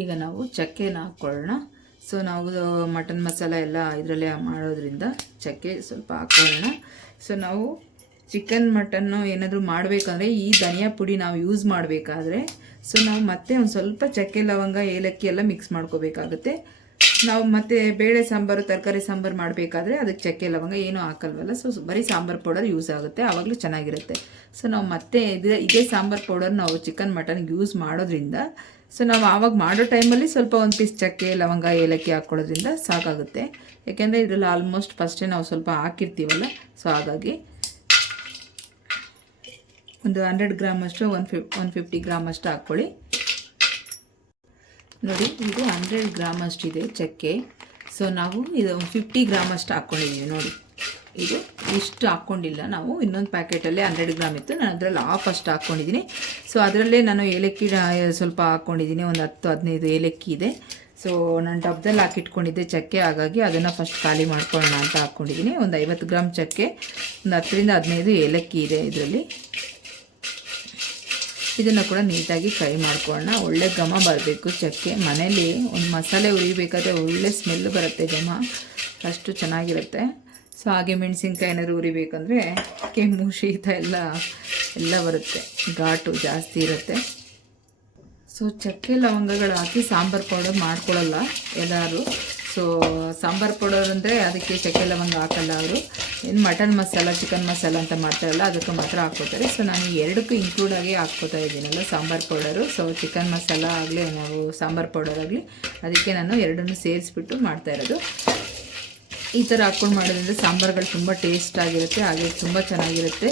ಈಗ ನಾವು ಚಕ್ಕೆನ ಹಾಕ್ಕೊಳ್ಳೋಣ. ಸೊ ನಾವು ಮಟನ್ ಮಸಾಲ ಎಲ್ಲ ಇದರಲ್ಲೇ ಮಾಡೋದ್ರಿಂದ ಚಕ್ಕೆ ಸ್ವಲ್ಪ ಹಾಕ್ಕೊಳ್ಳೋಣ. ಸೊ ನಾವು ಚಿಕನ್ ಮಟನ್ನು ಏನಾದರೂ ಮಾಡಬೇಕಂದ್ರೆ ಈ ಧನಿಯಾ ಪುಡಿ ನಾವು ಯೂಸ್ ಮಾಡಬೇಕಾದ್ರೆ ಸೊ ನಾವು ಮತ್ತೆ ಒಂದು ಸ್ವಲ್ಪ ಚಕ್ಕೆ, ಲವಂಗ, ಏಲಕ್ಕಿ ಎಲ್ಲ ಮಿಕ್ಸ್ ಮಾಡ್ಕೋಬೇಕಾಗುತ್ತೆ. ನಾವು ಮತ್ತೆ ಬೇಳೆ ಸಾಂಬಾರು, ತರಕಾರಿ ಸಾಂಬಾರು ಮಾಡಬೇಕಾದ್ರೆ ಅದಕ್ಕೆ ಚಕ್ಕೆ, ಲವಂಗ ಏನೂ ಹಾಕಲ್ವಲ್ಲ. ಸೊ ಬರೀ ಸಾಂಬಾರು ಪೌಡರ್ ಯೂಸ್ ಆಗುತ್ತೆ, ಆವಾಗಲೂ ಚೆನ್ನಾಗಿರುತ್ತೆ. ಸೊ ನಾವು ಮತ್ತೆ ಇದೇ ಸಾಂಬಾರು ಪೌಡರ್ ನಾವು ಚಿಕನ್, ಮಟನ್ಗೆ ಯೂಸ್ ಮಾಡೋದ್ರಿಂದ ಸೊ ನಾವು ಆವಾಗ ಮಾಡೋ ಟೈಮಲ್ಲಿ ಸ್ವಲ್ಪ ಒಂದು ಪೀಸ್ ಚಕ್ಕೆ, ಲವಂಗ, ಏಲಕ್ಕಿ ಹಾಕ್ಕೊಳ್ಳೋದ್ರಿಂದ ಸಾಕಾಗುತ್ತೆ. ಯಾಕೆಂದರೆ ಇದರಲ್ಲಿ ಆಲ್ಮೋಸ್ಟ್ ಫಸ್ಟೇ ನಾವು ಸ್ವಲ್ಪ ಹಾಕಿರ್ತೀವಲ್ಲ. ಸೊ ಹಾಗಾಗಿ ಒಂದು 100 ಗ್ರಾಮ್ ಅಷ್ಟು 150 ಗ್ರಾಮ್ ಅಷ್ಟು ಹಾಕ್ಕೊಳ್ಳಿ. ನೋಡಿ ಇದು 100 ಗ್ರಾಮ್ ಅಷ್ಟಿದೆ ಚಕ್ಕೆ. ಸೊ ನಾವು ಇದು 50 ಗ್ರಾಮ್ ಅಷ್ಟು ಹಾಕ್ಕೊಂಡಿದ್ದೀವಿ. ನೋಡಿ ಇದು ಇಷ್ಟು ಹಾಕ್ಕೊಂಡಿಲ್ಲ, ನಾವು ಇನ್ನೊಂದು ಪ್ಯಾಕೆಟಲ್ಲಿ 100 ಗ್ರಾಮ್ ಇತ್ತು, ನಾನು ಅದರಲ್ಲಿ ಹಾಫ್ ಅಷ್ಟು ಹಾಕ್ಕೊಂಡಿದ್ದೀನಿ. ಸೊ ಅದರಲ್ಲೇ ನಾನು ಏಲಕ್ಕಿ ಸ್ವಲ್ಪ ಹಾಕ್ಕೊಂಡಿದ್ದೀನಿ, ಒಂದು 10-15 ಏಲಕ್ಕಿ ಇದೆ. ಸೊ ಸೊ ನಾನು ಡಬ್ಬದಲ್ಲಿ ಹಾಕಿಟ್ಕೊಂಡಿದ್ದೆ ಚಕ್ಕೆ, ಹಾಗಾಗಿ ಅದನ್ನು ಫಸ್ಟ್ ಖಾಲಿ ಮಾಡ್ಕೊಳ್ಳೋಣ ಅಂತ ಹಾಕ್ಕೊಂಡಿದ್ದೀನಿ. ಒಂದು 50 ಗ್ರಾಮ್ ಚಕ್ಕೆ, ಒಂದು 10 ರಿಂದ 15 ಏಲಕ್ಕಿ ಇದೆ ಇದರಲ್ಲಿ. ಇದನ್ನು ಕೂಡ ನೀಟಾಗಿ ಫ್ರೈ ಮಾಡ್ಕೊಳ್ಳೋಣ. ಒಳ್ಳೆ ಘಮ ಬರಬೇಕು ಚಕ್ಕೆ. ಮನೇಲಿ ಒಂದು ಮಸಾಲೆ ಉರಿಬೇಕಾದ್ರೆ ಒಳ್ಳೆ ಸ್ಮೆಲ್ ಬರುತ್ತೆ, ಘಮ ಅಷ್ಟು ಚೆನ್ನಾಗಿರುತ್ತೆ. ಸೊ ಹಾಗೆ ಮೆಣಸಿನ್ಕಾಯಿ ಏನಾದ್ರು ಉರಿಬೇಕಂದ್ರೆ ಕೆಮ್ಮು ಶೀತ ಎಲ್ಲ ಬರುತ್ತೆ, ಘಾಟು ಜಾಸ್ತಿ ಇರುತ್ತೆ. ಸೊ ಚಕ್ಕೆ ಲವಂಗಗಳು ಹಾಕಿ ಸಾಂಬಾರು ಪೌಡರ್ ಮಾಡ್ಕೊಳ್ಳಲ್ಲ ಎಲ್ಲರೂ. ಸೊ ಸಾಂಬಾರು ಪೌಡರ್ ಅಂದರೆ ಅದಕ್ಕೆ ಚಕ್ಕೆ ಲವಂಗ ಹಾಕಲ್ಲ ಅವರು. ಏನು ಮಟನ್ ಮಸಾಲ, ಚಿಕನ್ ಮಸಾಲ ಅಂತ ಮಾಡ್ತಾರಲ್ಲ ಅದಕ್ಕೆ ಮಾತ್ರ ಹಾಕ್ಕೋತಾರೆ. ಸೊ ನಾನು ಎರಡಕ್ಕೂ ಇನ್ಕ್ಲೂಡಾಗಿ ಹಾಕ್ಕೋತಾ ಇದ್ದೀನಲ್ಲ sambar powder. So chicken masala ಆಗಲಿ ನಾವು ಸಾಂಬಾರು ಪೌಡರ್ ಆಗಲಿ ಅದಕ್ಕೆ ನಾನು ಎರಡನ್ನೂ ಸೇರಿಸ್ಬಿಟ್ಟು ಮಾಡ್ತಾಯಿರೋದು. ಈ ಥರ ಹಾಕ್ಕೊಂಡು ಮಾಡೋದ್ರಿಂದ ಸಾಂಬಾರುಗಳು ತುಂಬ ಟೇಸ್ಟ್ ಆಗಿರುತ್ತೆ, ಹಾಗೆ ತುಂಬ ಚೆನ್ನಾಗಿರುತ್ತೆ.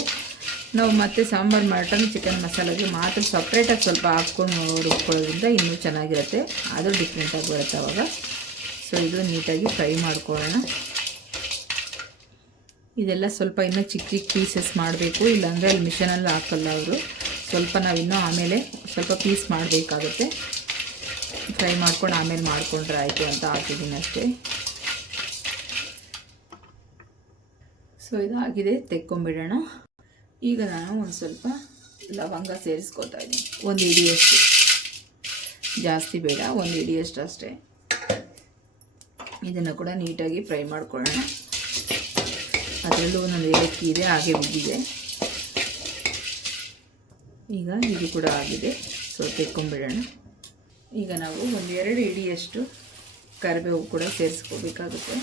ನಾವು ಮತ್ತೆ ಸಾಂಬಾರು ಮಟನ್ ಚಿಕನ್ ಮಸಾಲೆಗೆ ಮಾತ್ರ ಸಪ್ರೇಟಾಗಿ ಸ್ವಲ್ಪ ಹಾಕ್ಕೊಂಡು ರುಬ್ಕೊಳ್ಳೋದ್ರಿಂದ ಇನ್ನೂ ಚೆನ್ನಾಗಿರುತ್ತೆ, ಅದು ಡಿಫ್ರೆಂಟಾಗಿ ಬರುತ್ತೆ ಅವಾಗ. ಸೊ ಇದು ನೀಟಾಗಿ ಫ್ರೈ ಮಾಡ್ಕೊಳ್ಳೋಣ. ಇದೆಲ್ಲ ಸ್ವಲ್ಪ ಇನ್ನೂ ಚಿಕ್ಕ ಚಿಕ್ಕ ಪೀಸಸ್ ಮಾಡಬೇಕು, ಇಲ್ಲಾಂದರೆ ಅಲ್ಲಿ ಮಿಷನಲ್ಲಿ ಹಾಕಲ್ಲ ಅವರು. ಸ್ವಲ್ಪ ನಾವಿನ್ನೂ ಆಮೇಲೆ ಸ್ವಲ್ಪ ಪೀಸ್ ಮಾಡಬೇಕಾಗುತ್ತೆ. ಫ್ರೈ ಮಾಡ್ಕೊಂಡು ಆಮೇಲೆ ಮಾಡಿಕೊಂಡ್ರೆ ಆಯಿತು ಅಂತ ಹಾಕಿದ್ದೀನಿ ಅಷ್ಟೇ. ಸೊ ಇದಾಗಿದೆ, ತೆಕ್ಕೊಂಬಿಡೋಣ. ಈಗ ನಾನು ಒಂದು ಸ್ವಲ್ಪ ಲವಂಗ ಸೇರಿಸ್ಕೊತಾ ಇದ್ದೀನಿ, 1 ಹಿಡಿಯಷ್ಟು, ಜಾಸ್ತಿ ಬೇಡ, 1 ಹಿಡಿಯಷ್ಟು ಅಷ್ಟೇ. ಇದನ್ನು ಕೂಡ ನೀಟಾಗಿ ಫ್ರೈ ಮಾಡ್ಕೊಳ್ಳೋಣ. ಅದರಲ್ಲೂ ಒಂದೊಂದು ಏಲಕ್ಕಿ ಇದೆ, ಹಾಗೆ ಬಿದ್ದಿದೆ. ಈಗ ಇದು ಕೂಡ ಆಗಿದೆ, ಸೊ ತೆಕ್ಕೊಂಬಿಡೋಣ. ಈಗ ನಾವು 1-2 ಹಿಡಿಯಷ್ಟು ಕರಿಬೇವು ಕೂಡ ಸೇರಿಸ್ಕೋಬೇಕಾಗುತ್ತೆ.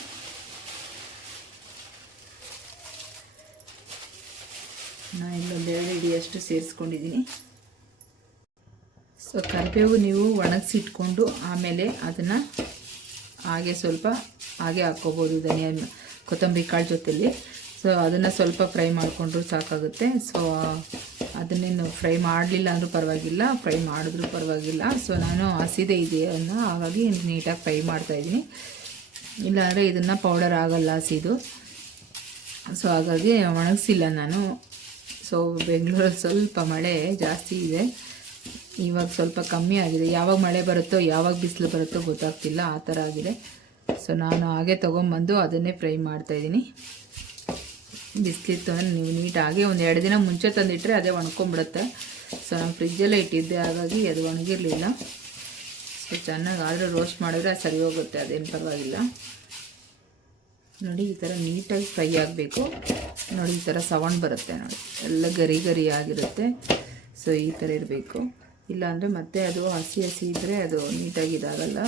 ನಾನು ಇಲ್ಲೊಂದು 2 ಹಿಡಿಯಷ್ಟು ಸೇರಿಸ್ಕೊಂಡಿದ್ದೀನಿ. ಸೊ ಕರಿಬೇವು ನೀವು ಒಣಗಿಸಿಟ್ಕೊಂಡು ಆಮೇಲೆ ಅದನ್ನು ಹಾಗೆ ಸ್ವಲ್ಪ ಹಾಗೆ ಹಾಕ್ಕೋಬೋದು ಧನಿಯಾ ಕೊತ್ತಂಬರಿ ಕಾಳು ಜೊತೆಲಿ. ಸೊ ಅದನ್ನು ಸ್ವಲ್ಪ ಫ್ರೈ ಮಾಡಿಕೊಂಡ್ರೂ ಸಾಕಾಗುತ್ತೆ. ಸೊ ಅದನ್ನೇನು ಫ್ರೈ ಮಾಡಲಿಲ್ಲ ಅಂದರೂ ಪರವಾಗಿಲ್ಲ, ಫ್ರೈ ಮಾಡಿದ್ರೂ ಪರವಾಗಿಲ್ಲ. ಸೊ ನಾನು ಹಸಿದೆ ಇದೆಯನ್ನು ಹಾಗಾಗಿ ನೀಟಾಗಿ ಫ್ರೈ ಮಾಡ್ತಾಯಿದ್ದೀನಿ, ಇಲ್ಲಾಂದರೆ ಇದನ್ನು ಪೌಡರ್ ಆಗಲ್ಲ ಹಸಿದು. ಸೊ ಹಾಗಾಗಿ ಒಣಗಿಸಿಲ್ಲ ನಾನು. ಸೊ ಬೆಂಗಳೂರಲ್ಲಿ ಸ್ವಲ್ಪ ಮಳೆ ಜಾಸ್ತಿ ಇದೆ, ಇವಾಗ ಸ್ವಲ್ಪ ಕಮ್ಮಿ ಆಗಿದೆ. ಯಾವಾಗ ಮಳೆ ಬರುತ್ತೋ ಯಾವಾಗ ಬಿಸಿಲು ಬರುತ್ತೋ ಗೊತ್ತಾಗ್ತಿಲ್ಲ, ಆ ಥರ ಆಗಿದೆ. ಸೊ ನಾನು ಹಾಗೆ ತೊಗೊಂಬಂದು ಅದನ್ನೇ ಫ್ರೈ ಮಾಡ್ತಾಯಿದ್ದೀನಿ. ಬಿಸಿಲಿತ್ತು ಅಂದರೆ ನೀವು ನೀಟಾಗಿ 1-2 ದಿನ ಮುಂಚೆ ತಂದಿಟ್ಟರೆ ಅದೇ ಒಣ್ಕೊಂಬಿಡುತ್ತೆ. ಸೊ ನಾನು ಫ್ರಿಜ್ಜಲ್ಲೇ ಇಟ್ಟಿದ್ದೆ, ಹಾಗಾಗಿ ಅದು ಒಣಗಿರಲಿಲ್ಲ. ಸೊ ಚೆನ್ನಾಗಿ ಆದರೂ ರೋಸ್ಟ್ ಮಾಡಿದ್ರೆ ಸರಿ ಹೋಗುತ್ತೆ, ಅದೇನು ಪರವಾಗಿಲ್ಲ. ನೋಡಿ ಈ ಥರ ನೀಟಾಗಿ ಫ್ರೈ ಆಗಬೇಕು. ನೋಡಿ ಈ ಥರ ಸೌಂಡ್ ಬರುತ್ತೆ, ನೋಡಿ ಎಲ್ಲ ಗರಿ ಗರಿ ಆಗಿರುತ್ತೆ. ಸೊ ಈ ಥರ ಇರಬೇಕು, ಇಲ್ಲಾಂದರೆ ಮತ್ತೆ ಅದು ಹಸಿ ಇದ್ದರೆ ಅದು ನೀಟಾಗಿ ಇದಾಗಲ್ಲ.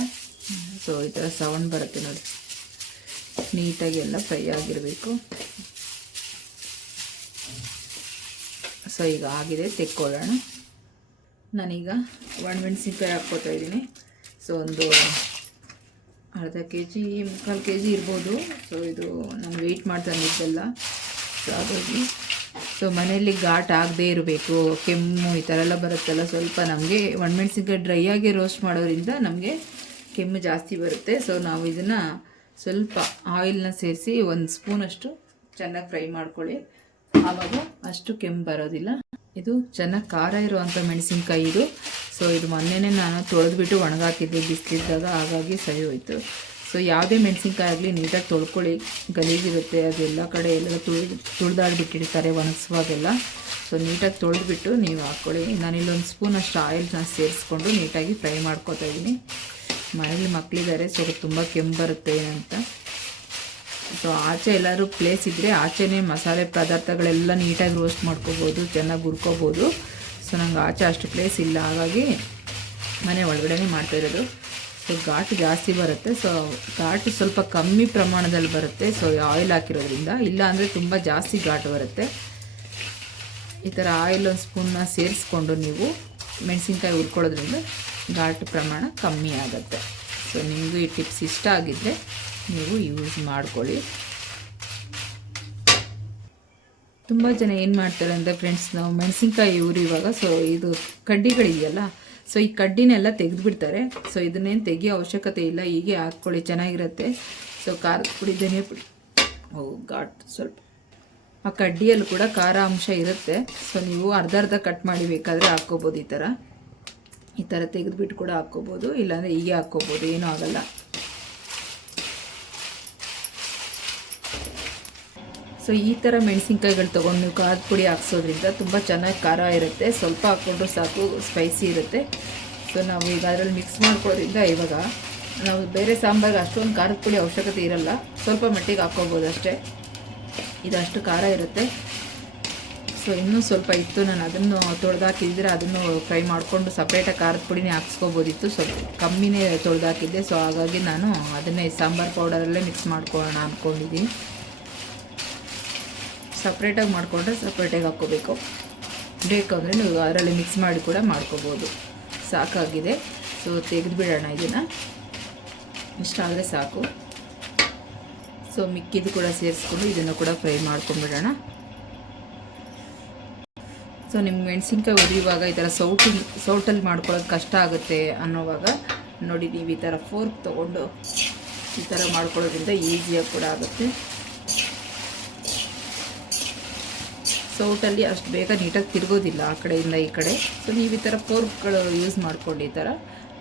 ಸೊ ಈ ಥರ ಸೌಂಡ್ ಬರುತ್ತೆ ನೋಡಿ, ನೀಟಾಗಿ ಎಲ್ಲ ಫ್ರೈ ಆಗಿರಬೇಕು. ಸೊ ಈಗ ಆಗಿದೆ, ತೆಕ್ಕೊಳ್ಳೋಣ. ನಾನೀಗ ಒಣಮೆಣಸಿನ್ಕಾಯಿ ಹಾಕ್ಕೋತಾ ಇದ್ದೀನಿ. ಸೊ ಒಂದು ಅರ್ಧ kg 3/4 kg ಇರ್ಬೋದು. ಸೊ ಇದು ನಾನು ವೆಯ್ಟ್ ಮಾಡ್ತಾನಿದ್ದೆಲ್ಲ. ಸೊ ಹಾಗಾಗಿ ಸೊ ಮನೆಯಲ್ಲಿ ಘಾಟ್ ಆಗದೇ ಇರಬೇಕು, ಕೆಮ್ಮು ಈ ಥರ ಎಲ್ಲ ಬರುತ್ತಲ್ಲ, ಸ್ವಲ್ಪ ನಮಗೆ ಒಣಮೆಣಸಿನ್ಕಾಯಿ ಡ್ರೈ ಆಗಿ ರೋಸ್ಟ್ ಮಾಡೋದ್ರಿಂದ ನಮಗೆ ಕೆಮ್ಮು ಜಾಸ್ತಿ ಬರುತ್ತೆ. ಸೊ ನಾವು ಇದನ್ನು ಸ್ವಲ್ಪ ಆಯಿಲ್ನ ಸೇರಿಸಿ 1 ಸ್ಪೂನಷ್ಟು ಚೆನ್ನಾಗಿ ಫ್ರೈ ಮಾಡ್ಕೊಳ್ಳಿ, ಆವಾಗ ಅಷ್ಟು ಕೆಮ್ಮು ಬರೋದಿಲ್ಲ. ಇದು ಚೆನ್ನಾಗಿ ಖಾರ ಇರುವಂಥ ಮೆಣಸಿನ್ಕಾಯಿ ಇದು. ಸೊ ಇದು ಮೊನ್ನೆನೇ ನಾನು ತೊಳೆದ್ಬಿಟ್ಟು ಒಣಗಾಕಿದ್ದೆ ಬಿಸಿಲಿದ್ದಾಗ, ಹಾಗಾಗಿ ಸರಿ ಹೋಯಿತು. ಸೊ ಯಾವುದೇ ಮೆಣಸಿನ್ಕಾಯಿ ಆಗಲಿ ನೀಟಾಗಿ ತೊಳ್ಕೊಳ್ಳಿ, ಗಲೀಜಿರುತ್ತೆ, ಅದೆಲ್ಲ ಕಡೆ ಎಲ್ಲ ತುಳಿದಾಡ್ಬಿಟ್ಟಿರ್ತಾರೆ ಒಣಗಿಸುವಾಗೆಲ್ಲ. ಸೊ ನೀಟಾಗಿ ತೊಳೆದ್ಬಿಟ್ಟು ನೀವು ಹಾಕ್ಕೊಳ್ಳಿ. ನಾನಿಲ್ಲೊಂದು ಸ್ಪೂನಷ್ಟು ಆಯಿಲ್ನ ಸೇರಿಸ್ಕೊಂಡು ನೀಟಾಗಿ ಫ್ರೈ ಮಾಡ್ಕೊತಾ ಇದ್ದೀನಿ. ಮನೇಲಿ ಮಕ್ಕಳಿದ್ದಾರೆ, ಸೊ ತುಂಬ ಕೆಮ್ಮು ಬರುತ್ತೆ ಅಂತ. ಸೊ ಆಚೆ ಎಲ್ಲರೂ ಪ್ಲೇಸ್ ಇದ್ದರೆ ಆಚೆನೇ ಮಸಾಲೆ ಪದಾರ್ಥಗಳೆಲ್ಲ ನೀಟಾಗಿ ರೋಸ್ಟ್ ಮಾಡ್ಕೋಬೋದು, ಚೆನ್ನಾಗಿ ಹುರ್ಕೋಬೋದು. ಸೊ ನಂಗೆ ಆಚೆ ಅಷ್ಟು ಪ್ಲೇಸ್ ಇಲ್ಲ, ಹಾಗಾಗಿ ಮನೆ ಒಳಗಡೆ ಮಾಡ್ತಾಯಿರೋದು. ಸೊ ಘಾಟು ಜಾಸ್ತಿ ಬರುತ್ತೆ. ಸೊ ಘಾಟು ಸ್ವಲ್ಪ ಕಮ್ಮಿ ಪ್ರಮಾಣದಲ್ಲಿ ಬರುತ್ತೆ, ಸೊ ಆಯಿಲ್ ಹಾಕಿರೋದ್ರಿಂದ. ಇಲ್ಲ ಅಂದರೆ ತುಂಬ ಜಾಸ್ತಿ ಘಾಟು ಬರುತ್ತೆ. ಈ ಥರ ಆಯಿಲ್ 1 ಸ್ಪೂನ್ನ ಸೇರಿಸ್ಕೊಂಡು ನೀವು ಮೆಣಸಿನ್ಕಾಯಿ ಹುರ್ಕೊಳ್ಳೋದ್ರಿಂದ ಘಾಟು ಪ್ರಮಾಣ ಕಮ್ಮಿ ಆಗುತ್ತೆ. ಸೊ ನಿಮಗೂ ಈ ಟಿಪ್ಸ್ ಇಷ್ಟ ಆಗಿದ್ದರೆ ನೀವು ಯೂಸ್ ಮಾಡ್ಕೊಳ್ಳಿ. ತುಂಬ ಜನ ಏನು ಮಾಡ್ತಾರೆ ಅಂದರೆ ಫ್ರೆಂಡ್ಸ್, ನಾವು ಮೆಣಸಿನ್ಕಾಯಿ ಉರಿಯುವಾಗ ಸೊ ಇದು ಕಡ್ಡಿಗಳಿದೆಯಲ್ಲ, ಸೊ ಈ ಕಡ್ಡಿನೆಲ್ಲ ತೆಗೆದುಬಿಡ್ತಾರೆ. ಸೊ ಇದನ್ನೇನು ತೆಗಿಯೋ ಅವಶ್ಯಕತೆ ಇಲ್ಲ, ಹೀಗೆ ಹಾಕ್ಕೊಳ್ಳಿ, ಚೆನ್ನಾಗಿರುತ್ತೆ. ಸೊ ಖಾರದ ಪುಡಿ, ಧನಿಯಾ ಪುಡಿ, ಘಾಟ್ ಸ್ವಲ್ಪ ಆ ಕಡ್ಡಿಯಲ್ಲೂ ಕೂಡ ಖಾರ ಅಂಶ ಇರುತ್ತೆ. ಸೊ ನೀವು ಅರ್ಧ ಕಟ್ ಮಾಡಿ ಬೇಕಾದರೆ ಹಾಕ್ಕೋಬೋದು ಈ ಥರ. ಈ ಥರ ತೆಗೆದುಬಿಟ್ಟು ಕೂಡ ಹಾಕ್ಕೋಬೋದು, ಇಲ್ಲಾಂದರೆ ಹೀಗೆ ಹಾಕ್ಕೋಬೋದು, ಏನೂ ಆಗಲ್ಲ. ಸೊ ಈ ಥರ ಮೆಣಸಿನ್ಕಾಯಿಗಳು ತೊಗೊಂಡು ನೀವು ಖಾರದ ಪುಡಿ ಹಾಕ್ಸೋದ್ರಿಂದ ತುಂಬ ಚೆನ್ನಾಗಿ ಖಾರ ಇರುತ್ತೆ. ಸ್ವಲ್ಪ ಹಾಕ್ಕೊಂಡ್ರು ಸಾಕು, ಸ್ಪೈಸಿ ಇರುತ್ತೆ. ಸೊ ನಾವು ಈಗ ಅದರಲ್ಲಿ ಮಿಕ್ಸ್ ಮಾಡ್ಕೊಳ್ಳೋದ್ರಿಂದ ಇವಾಗ ನಾವು ಬೇರೆ ಸಾಂಬಾರಿಗೆ ಅಷ್ಟೊಂದು ಖಾರದ ಪುಡಿ ಅವಶ್ಯಕತೆ ಇರಲ್ಲ, ಸ್ವಲ್ಪ ಮಟ್ಟಿಗೆ ಹಾಕ್ಕೋಬೋದು ಅಷ್ಟೇ. ಇದು ಅಷ್ಟು ಖಾರ ಇರುತ್ತೆ. ಸೊ ಇನ್ನೂ ಸ್ವಲ್ಪ ಇತ್ತು, ನಾನು ಅದನ್ನು ತೊಳೆದಾಕಿದ್ರೆ ಅದನ್ನು ಫ್ರೈ ಮಾಡಿಕೊಂಡು ಸಪ್ರೇಟಾಗಿ ಖಾರದ ಪುಡಿನೇ ಹಾಕ್ಸ್ಕೊಬೋದಿತ್ತು. ಸ್ವಲ್ಪ ಕಮ್ಮಿನೇ ತೊಳೆದಾಕಿದ್ದೆ. ಸೊ ಹಾಗಾಗಿ ನಾನು ಅದನ್ನೇ ಸಾಂಬಾರು ಪೌಡರಲ್ಲೇ ಮಿಕ್ಸ್ ಮಾಡ್ಕೊಳ್ಳೋಣ ಅಂದ್ಕೊಂಡಿದ್ದೀನಿ. ಸಪ್ರೇಟಾಗಿ ಮಾಡಿಕೊಂಡ್ರೆ ಸಪ್ರೇಟಾಗಿ ಹಾಕ್ಕೋಬೇಕು, ಬೇಕಂದರೆ ನೀವು ಅದರಲ್ಲಿ ಮಿಕ್ಸ್ ಮಾಡಿ ಕೂಡ ಮಾಡ್ಕೋಬೋದು. ಸಾಕಾಗಿದೆ. ಸೊ ತೆಗೆದುಬಿಡೋಣ ಇದನ್ನು, ಇಷ್ಟ ಆದರೆ ಸಾಕು. ಸೊ ಮಿಕ್ಕಿದ್ದು ಕೂಡ ಸೇರಿಸ್ಕೊಂಡು ಇದನ್ನು ಕೂಡ ಫ್ರೈ ಮಾಡ್ಕೊಂಡ್ಬಿಡೋಣ. ಸೊ ನಿಮ್ಮ ಮೆಣಸಿನ್ಕಾಯಿ ಹುರಿಯುವಾಗ ಈ ಥರ ಸೌಟಲ್ಲಿ ಮಾಡ್ಕೊಳ್ಳೋದು ಕಷ್ಟ ಆಗುತ್ತೆ ಅನ್ನೋವಾಗ ನೋಡಿ, ನೀವು ಈ ಥರ ಫೋರ್ಕ್ ತೊಗೊಂಡು ಈ ಥರ ಮಾಡ್ಕೊಳ್ಳೋದ್ರಿಂದ ಈಸಿಯಾಗಿ ಕೂಡ ಆಗುತ್ತೆ. ಸೌಟಲ್ಲಿ ಅಷ್ಟು ಬೇಗ ನೀಟಾಗಿ ತಿರುಗೋದಿಲ್ಲ ಆ ಕಡೆಯಿಂದ ಈ ಕಡೆ. ಸೊ ನೀವು ಈ ಥರ ಫೋರ್ಕ್ಗಳು ಯೂಸ್ ಮಾಡ್ಕೊಂಡು ಈ ಥರ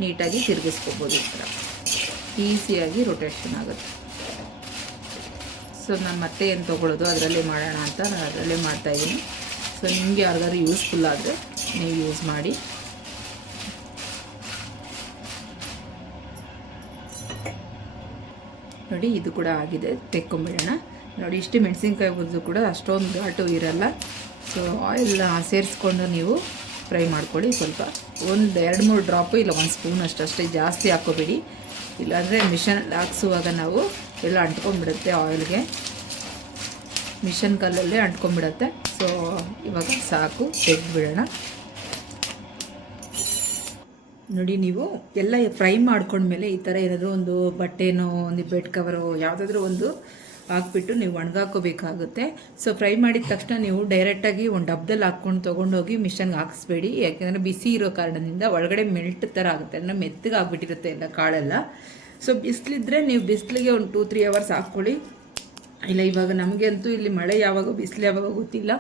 ನೀಟಾಗಿ ತಿರುಗಿಸ್ಕೋಬೋದು. ಈ ಥರ ಈಸಿಯಾಗಿ ರೊಟೇಷನ್ ಆಗುತ್ತೆ. ಸೊ ನಾನು ಮತ್ತೆ ಏನು ತೊಗೊಳ್ಳೋದು ಅದರಲ್ಲೇ ಮಾಡೋಣ ಅಂತ ನಾನು ಅದರಲ್ಲೇ ಮಾಡ್ತಾಯಿದ್ದೀನಿ. ಸೊ ನಿಮಗೆ ಯಾರಿಗಾದ್ರೂ ಯೂಸ್ಫುಲ್ ಆದರೆ ನೀವು ಯೂಸ್ ಮಾಡಿ. ನೋಡಿ ಇದು ಕೂಡ ಆಗಿದೆ, ತೆಕ್ಕೊಂಬಿಡೋಣ. ನೋಡಿ ಇಷ್ಟು ಮೆಣಸಿನ್ಕಾಯಿ ಬುದ್ದು ಕೂಡ ಅಷ್ಟೊಂದು ಘಾಟು ಇರಲ್ಲ. ಸೊ ಆಯಿಲ್ ಸೇರಿಸ್ಕೊಂಡು ನೀವು ಫ್ರೈ ಮಾಡ್ಕೊಳ್ಳಿ. ಸ್ವಲ್ಪ ಒಂದು 2-3 ಡ್ರಾಪು ಇಲ್ಲ 1 ಸ್ಪೂನ್ ಅಷ್ಟೇ, ಜಾಸ್ತಿ ಹಾಕ್ಕೋಬೇಡಿ. ಇಲ್ಲಾಂದರೆ ಮಿಷನಲ್ಲಿ ಹಾಕ್ಸುವಾಗ ನಾವು ಎಲ್ಲ ಅಂಟ್ಕೊಂಡ್ಬಿಡುತ್ತೆ, ಆಯಿಲ್ಗೆ ಮಿಷನ್ ಕಲ್ಲಲ್ಲೇ ಅಂಟ್ಕೊಂಡ್ಬಿಡುತ್ತೆ. ಸೊ ಇವಾಗ ಸಾಕು, ತೆಗೆದುಬಿಡೋಣ. ನೋಡಿ ನೀವು ಎಲ್ಲ ಫ್ರೈ ಮಾಡ್ಕೊಂಡ್ಮೇಲೆ ಈ ಥರ ಏನಾದರೂ ಒಂದು ಬಟ್ಟೆನೋ ಒಂದು ಬೆಡ್ ಕವರೋ ಯಾವುದಾದ್ರೂ ಒಂದು ಹಾಕ್ಬಿಟ್ಟು ನೀವು ಒಣಗಾಕೋಬೇಕಾಗುತ್ತೆ. ಸೊ ಫ್ರೈ ಮಾಡಿದ ತಕ್ಷಣ ನೀವು ಡೈರೆಕ್ಟಾಗಿ ಒಂದು ಡಬ್ಬದಲ್ಲಿ ಹಾಕ್ಕೊಂಡು ತೊಗೊಂಡೋಗಿ ಮಿಷನ್ಗೆ ಹಾಕಿಸ್ಬೇಡಿ. ಯಾಕೆಂದರೆ ಬಿಸಿ ಇರೋ ಕಾರಣದಿಂದ ಒಳಗಡೆ ಮೆಲ್ಟ್ ಥರ ಆಗುತ್ತೆ, ಅಂದರೆ ಮೆತ್ತಗೆ ಆಗಿಬಿಟ್ಟಿರುತ್ತೆ ಎಲ್ಲ ಕಾಳೆಲ್ಲ. ಸೊ ಬಿಸಿಲಿದ್ರೆ ನೀವು ಬಿಸಿಲಿಗೆ ಒಂದು 2-3 ಅವರ್ಸ್ ಹಾಕ್ಕೊಳ್ಳಿ. ಇಲ್ಲ ಇವಾಗ ನಮಗೆ ಅಂತೂ ಇಲ್ಲಿ ಮಳೆ ಯಾವಾಗ ಬಿಸಿಲು ಯಾವಾಗ ಗೊತ್ತಿಲ್ಲ.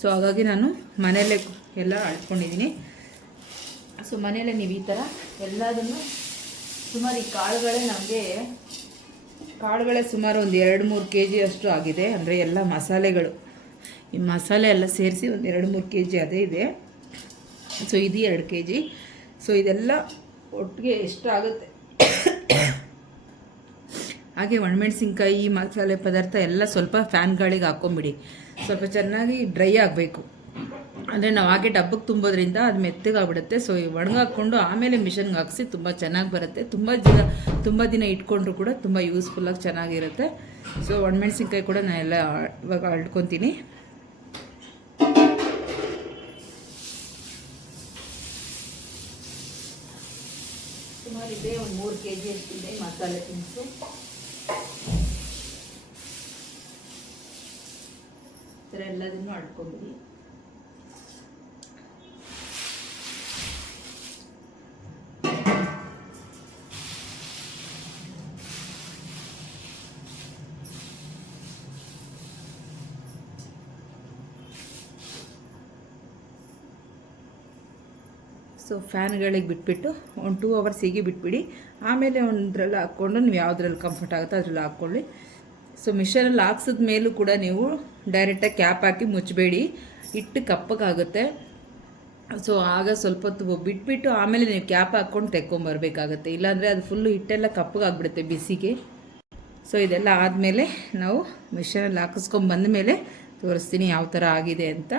ಸೊ ಹಾಗಾಗಿ ನಾನು ಮನೆಯಲ್ಲೇ ಎಲ್ಲ ಅಳ್ಕೊಂಡಿದ್ದೀನಿ. ಸೊ ಮನೆಯಲ್ಲೇ ನೀವು ಈ ಥರ ಎಲ್ಲದನ್ನು ಸುಮಾರು ಈ ಕಾಳುಗಳೇ ಸುಮಾರು ಒಂದು 2-3 kg ಅಷ್ಟು ಆಗಿದೆ. ಅಂದರೆ ಎಲ್ಲ ಮಸಾಲೆಗಳು, ಈ ಮಸಾಲೆ ಎಲ್ಲ ಸೇರಿಸಿ ಒಂದು 2-3 kg ಅದೇ ಇದೆ. ಸೊ ಇದು 2 kg. ಸೊ ಇದೆಲ್ಲ ಒಟ್ಟಿಗೆ ಎಷ್ಟು ಆಗುತ್ತೆ. ಹಾಗೆ ಒಣಮೆಣಸಿನ್ಕಾಯಿ ಮಸಾಲೆ ಪದಾರ್ಥ ಎಲ್ಲ ಸ್ವಲ್ಪ ಫ್ಯಾನ್ ಗಾಳಿಗೆ ಹಾಕ್ಕೊಂಬಿಡಿ. ಸ್ವಲ್ಪ ಚೆನ್ನಾಗಿ ಡ್ರೈ ಆಗಬೇಕು. ಅಂದರೆ ನಾವು ಹಾಗೆ ಡಬ್ಬಕ್ಕೆ ತುಂಬೋದ್ರಿಂದ ಅದು ಮೆತ್ತಗಾಗ್ಬಿಡುತ್ತೆ. ಸೊ ಒಣಗಾಕ್ಕೊಂಡು ಆಮೇಲೆ ಮಿಷನ್ಗೆ ಹಾಕಿಸಿ ತುಂಬ ಚೆನ್ನಾಗಿ ಬರುತ್ತೆ. ತುಂಬ ದಿನ ಇಟ್ಕೊಂಡ್ರು ಕೂಡ ತುಂಬ ಯೂಸ್ಫುಲ್ಲಾಗಿ ಚೆನ್ನಾಗಿರುತ್ತೆ. ಸೊ ಒಣಮೆಣಸಿನ್ಕಾಯಿ ಕೂಡ ನಾನೆಲ್ಲ ಇವಾಗ ಅಳ್ಕೊತೀನಿ. ಸುಮಾರು ಇದೆ, ಒಂದು 3 kg ಅಷ್ಟಿದೆ ಮಸಾಲೆ ತಿನಿಸು. ಈ ಥರ ಎಲ್ಲದನ್ನು ಅಳ್ಕೊಂಬಿಡಿ. ಸೊ ಫ್ಯಾನ್ಗಳಿಗೆ ಬಿಟ್ಬಿಟ್ಟು ಒಂದು 2 ಅವರ್ಸ್ ಹೀಗೆ ಬಿಟ್ಬಿಡಿ. ಆಮೇಲೆ ಒಂದ್ರಲ್ಲಿ ಹಾಕ್ಕೊಂಡು ನೀವು ಯಾವುದ್ರಲ್ಲಿ ಕಂಫರ್ಟ್ ಆಗುತ್ತೋ ಅದರಲ್ಲಿ ಹಾಕ್ಕೊಳ್ಳಿ. ಸೊ ಮಿಷನಲ್ಲಿ ಹಾಕ್ಸಿದ ಮೇಲೂ ಕೂಡ ನೀವು ಡೈರೆಕ್ಟಾಗಿ ಕ್ಯಾಪ್ ಹಾಕಿ ಮುಚ್ಚಬೇಡಿ, ಹಿಟ್ಟು ಕಪ್ಪಗಾಗುತ್ತೆ. ಸೊ ಆಗ ಸ್ವಲ್ಪ ಹೊತ್ತು ಬಿಟ್ಬಿಟ್ಟು ಆಮೇಲೆ ನೀವು ಕ್ಯಾಪ್ ಹಾಕ್ಕೊಂಡು ತೆಕ್ಕೊಂಬರ್ಬೇಕಾಗತ್ತೆ. ಇಲ್ಲಾಂದರೆ ಅದು ಫುಲ್ಲು ಹಿಟ್ಟೆಲ್ಲ ಕಪ್ಪಗಾಗ್ಬಿಡುತ್ತೆ ಬಿಸಿಗೆ. ಸೊ ಇದೆಲ್ಲ ಆದಮೇಲೆ ನಾವು ಮಿಷನಲ್ಲಿ ಹಾಕಿಸ್ಕೊಂಬಂದ ಮೇಲೆ ತೋರಿಸ್ತೀನಿ ಯಾವ ಥರ ಆಗಿದೆ ಅಂತ.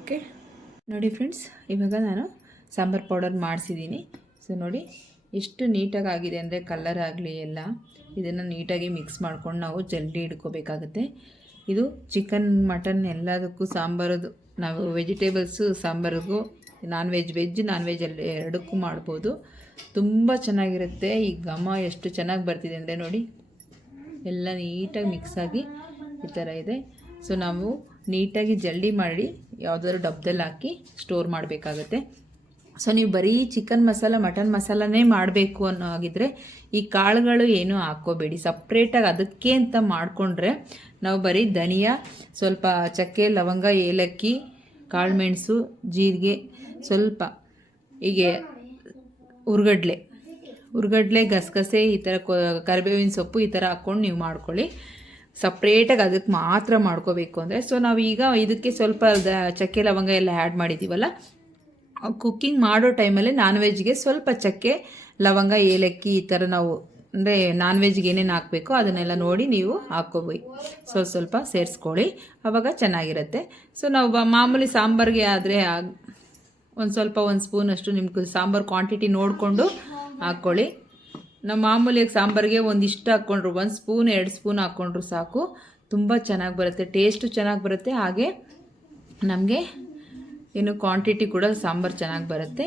ಓಕೆ ನೋಡಿ ಫ್ರೆಂಡ್ಸ್, ಇವಾಗ ನಾನು ಸಾಂಬಾರು ಪೌಡರ್ ಮಾಡಿಸಿದ್ದೀನಿ. ಸೊ ನೋಡಿ ಎಷ್ಟು ನೀಟಾಗಿ ಆಗಿದೆ ಅಂದರೆ ಕಲರ್ ಆಗಲಿ ಎಲ್ಲ. ಇದನ್ನು ನೀಟಾಗಿ ಮಿಕ್ಸ್ ಮಾಡ್ಕೊಂಡು ನಾವು ಜಲ್ದಿ ಇಟ್ಕೋಬೇಕಾಗುತ್ತೆ. ಇದು ಚಿಕನ್ ಮಟನ್ ಎಲ್ಲದಕ್ಕೂ ಸಾಂಬಾರದು, ನಾವು ವೆಜಿಟೇಬಲ್ಸು ಸಾಂಬಾರಿಗೂ ವೆಜ್ ನಾನ್ ವೆಜ್ ಅಲ್ಲಿ ಎರಡಕ್ಕೂ ಮಾಡ್ಬೋದು. ತುಂಬ ಚೆನ್ನಾಗಿರುತ್ತೆ. ಈ ಘಮ ಎಷ್ಟು ಚೆನ್ನಾಗಿ ಬರ್ತಿದೆ ಅಂದರೆ ನೋಡಿ, ಎಲ್ಲ ನೀಟಾಗಿ ಮಿಕ್ಸಾಗಿ ಈ ಥರ ಇದೆ. ಸೊ ನಾವು ನೀಟಾಗಿ ಜಲ್ದಿ ಮಾಡಿ ಯಾವುದಾದ್ರು ಡಬ್ಬದಲ್ಲಿ ಹಾಕಿ ಸ್ಟೋರ್ ಮಾಡಬೇಕಾಗತ್ತೆ. ಸೊ ನೀವು ಬರೀ ಚಿಕನ್ ಮಸಾಲ ಮಟನ್ ಮಸಾಲನೇ ಮಾಡಬೇಕು ಅನ್ನೋ ಆಗಿದ್ರೆ ಈ ಕಾಳುಗಳು ಏನೂ ಹಾಕ್ಕೋಬೇಡಿ. ಸಪ್ರೇಟಾಗಿ ಅದಕ್ಕೆ ಅಂತ ಮಾಡಿಕೊಂಡ್ರೆ ನಾವು ಬರೀ ಧನಿಯಾ, ಸ್ವಲ್ಪ ಚಕ್ಕೆ, ಲವಂಗ, ಏಲಕ್ಕಿ, ಕಾಳುಮೆಣಸು, ಜೀರಿಗೆ, ಸ್ವಲ್ಪ ಹೀಗೆ ಹುರ್ಗಡ್ಲೆ ಗಸಗಸೆ ಈ ಥರ ಕರಿಬೇವಿನ ಸೊಪ್ಪು ಈ ಥರ ಹಾಕ್ಕೊಂಡು ನೀವು ಮಾಡ್ಕೊಳ್ಳಿ. ಸಪ್ರೇಟಾಗಿ ಅದಕ್ಕೆ ಮಾತ್ರ ಮಾಡ್ಕೋಬೇಕು ಅಂದರೆ. ಸೊ ನಾವೀಗ ಇದಕ್ಕೆ ಸ್ವಲ್ಪ ಚಕ್ಕೆ ಲವಂಗ ಎಲ್ಲ ಆ್ಯಡ್ ಮಾಡಿದ್ದೀವಲ್ಲ, ಕುಕ್ಕಿಂಗ್ ಮಾಡೋ ಟೈಮಲ್ಲಿ ನಾನ್ ವೆಜ್ಗೆ ಸ್ವಲ್ಪ ಚಕ್ಕೆ ಲವಂಗ ಏಲಕ್ಕಿ ಈ ಥರ ನಾವು ಅಂದರೆ ನಾನ್ ವೆಜ್ಗೆ ಏನೇನು ಹಾಕಬೇಕು ಅದನ್ನೆಲ್ಲ ನೋಡಿ ನೀವು ಹಾಕ್ಕೋಬೇಕು. ಸ್ವಲ್ಪ ಸೇರಿಸ್ಕೊಳ್ಳಿ, ಆವಾಗ ಚೆನ್ನಾಗಿರುತ್ತೆ. ಸೊ ನಾವು ಮಾಮೂಲಿ ಸಾಂಬಾರಿಗೆ ಆದರೆ ಒಂದು ಸ್ಪೂನಷ್ಟು ನಿಮ್ಗೆ ಸಾಂಬಾರು ಕ್ವಾಂಟಿಟಿ ನೋಡಿಕೊಂಡು ಹಾಕ್ಕೊಳ್ಳಿ. ನಾವು ಮಾಮೂಲಿಯಾಗಿ ಸಾಂಬಾರಿಗೆ ಒಂದಿಷ್ಟು ಹಾಕ್ಕೊಂಡ್ರು 1 ಸ್ಪೂನ್ 2 ಸ್ಪೂನ್ ಹಾಕ್ಕೊಂಡ್ರು ಸಾಕು. ತುಂಬ ಚೆನ್ನಾಗಿ ಬರುತ್ತೆ, ಟೇಸ್ಟು ಚೆನ್ನಾಗಿ ಬರುತ್ತೆ. ಹಾಗೆ ನಮಗೆ ಇನ್ನು ಕ್ವಾಂಟಿಟಿ ಕೂಡ ಸಾಂಬಾರು ಚೆನ್ನಾಗಿ ಬರುತ್ತೆ.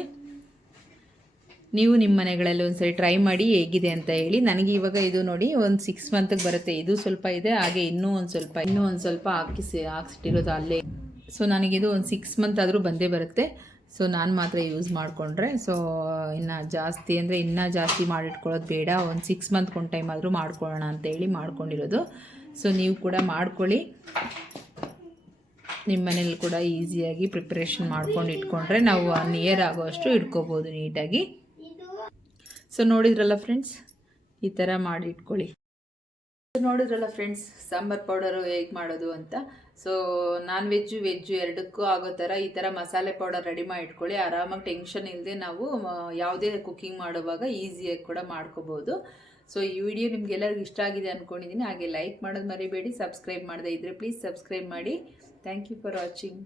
ನೀವು ನಿಮ್ಮ ಮನೆಗಳಲ್ಲಿ ಒಂದ್ಸರಿ ಟ್ರೈ ಮಾಡಿ ಹೇಗಿದೆ ಅಂತ ಹೇಳಿ. ನನಗೆ ಇವಾಗ ಇದು ನೋಡಿ ಒಂದು 6 ಮಂತಿಗೆ ಬರುತ್ತೆ. ಇದು ಸ್ವಲ್ಪ ಇದೆ, ಹಾಗೆ ಇನ್ನೂ ಒಂದು ಸ್ವಲ್ಪ ಹಾಕ್ಸಿಟ್ಟಿರೋದು ಅಲ್ಲೇ. ಸೊ ನನಗಿದು ಒಂದು 6 ಮಂತ್ ಆದರೂ ಬಂದೇ ಬರುತ್ತೆ. ಸೊ ನಾನು ಮಾತ್ರ ಯೂಸ್ ಮಾಡಿಕೊಂಡ್ರೆ. ಸೊ ಇನ್ನೂ ಜಾಸ್ತಿ ಅಂದರೆ ಇನ್ನೂ ಜಾಸ್ತಿ ಮಾಡಿಟ್ಕೊಳ್ಳೋದು ಬೇಡ, ಒಂದು 6 ಮಂತ್ಗೆ ಒಂದು ಟೈಮ್ ಆದರೂ ಮಾಡ್ಕೊಳ್ಳೋಣ ಅಂತೇಳಿ ಮಾಡ್ಕೊಂಡಿರೋದು. ಸೊ ನೀವು ಕೂಡ ಮಾಡ್ಕೊಳ್ಳಿ, ನಿಮ್ಮ ಮನೇಲಿ ಕೂಡ ಈಸಿಯಾಗಿ ಪ್ರಿಪ್ರೇಷನ್ ಮಾಡ್ಕೊಂಡು ಇಟ್ಕೊಂಡ್ರೆ ನಾವು 1 ಇಯರ್ ಆಗೋಷ್ಟು ಇಟ್ಕೋಬೋದು ನೀಟಾಗಿ. ಸೊ ನೋಡಿದ್ರಲ್ಲ ಫ್ರೆಂಡ್ಸ್, ಈ ಥರ ಮಾಡಿ ಇಟ್ಕೊಳ್ಳಿ. ನೋಡಿದ್ರಲ್ಲ ಫ್ರೆಂಡ್ಸ್, ಸಾಂಬಾರ್ ಪೌಡರು ಹೇಗೆ ಮಾಡೋದು ಅಂತ. ಸೊ ನಾನ್ ವೆಜ್ಜು ಎರಡಕ್ಕೂ ಆಗೋ ಥರ ಈ ಥರ ಮಸಾಲೆ ಪೌಡರ್ ರೆಡಿ ಮಾಡಿ ಇಟ್ಕೊಳ್ಳಿ. ಆರಾಮಾಗಿ ಟೆನ್ಷನ್ ಇಲ್ಲದೆ ನಾವು ಯಾವುದೇ ಕುಕ್ಕಿಂಗ್ ಮಾಡುವಾಗ ಈಸಿಯಾಗಿ ಕೂಡ ಮಾಡ್ಕೋಬೋದು. ಸೊ ಈ ವಿಡಿಯೋ ನಿಮಗೆಲ್ಲರಿಗೂ ಇಷ್ಟ ಆಗಿದೆ ಅಂದ್ಕೊಂಡಿದ್ದೀನಿ. ಹಾಗೆ ಲೈಕ್ ಮಾಡೋದು ಮರಿಬೇಡಿ. ಸಬ್ಸ್ಕ್ರೈಬ್ ಮಾಡದೇ ಇದ್ದರೆ ಪ್ಲೀಸ್ ಸಬ್ಸ್ಕ್ರೈಬ್ ಮಾಡಿ. Thank you for watching.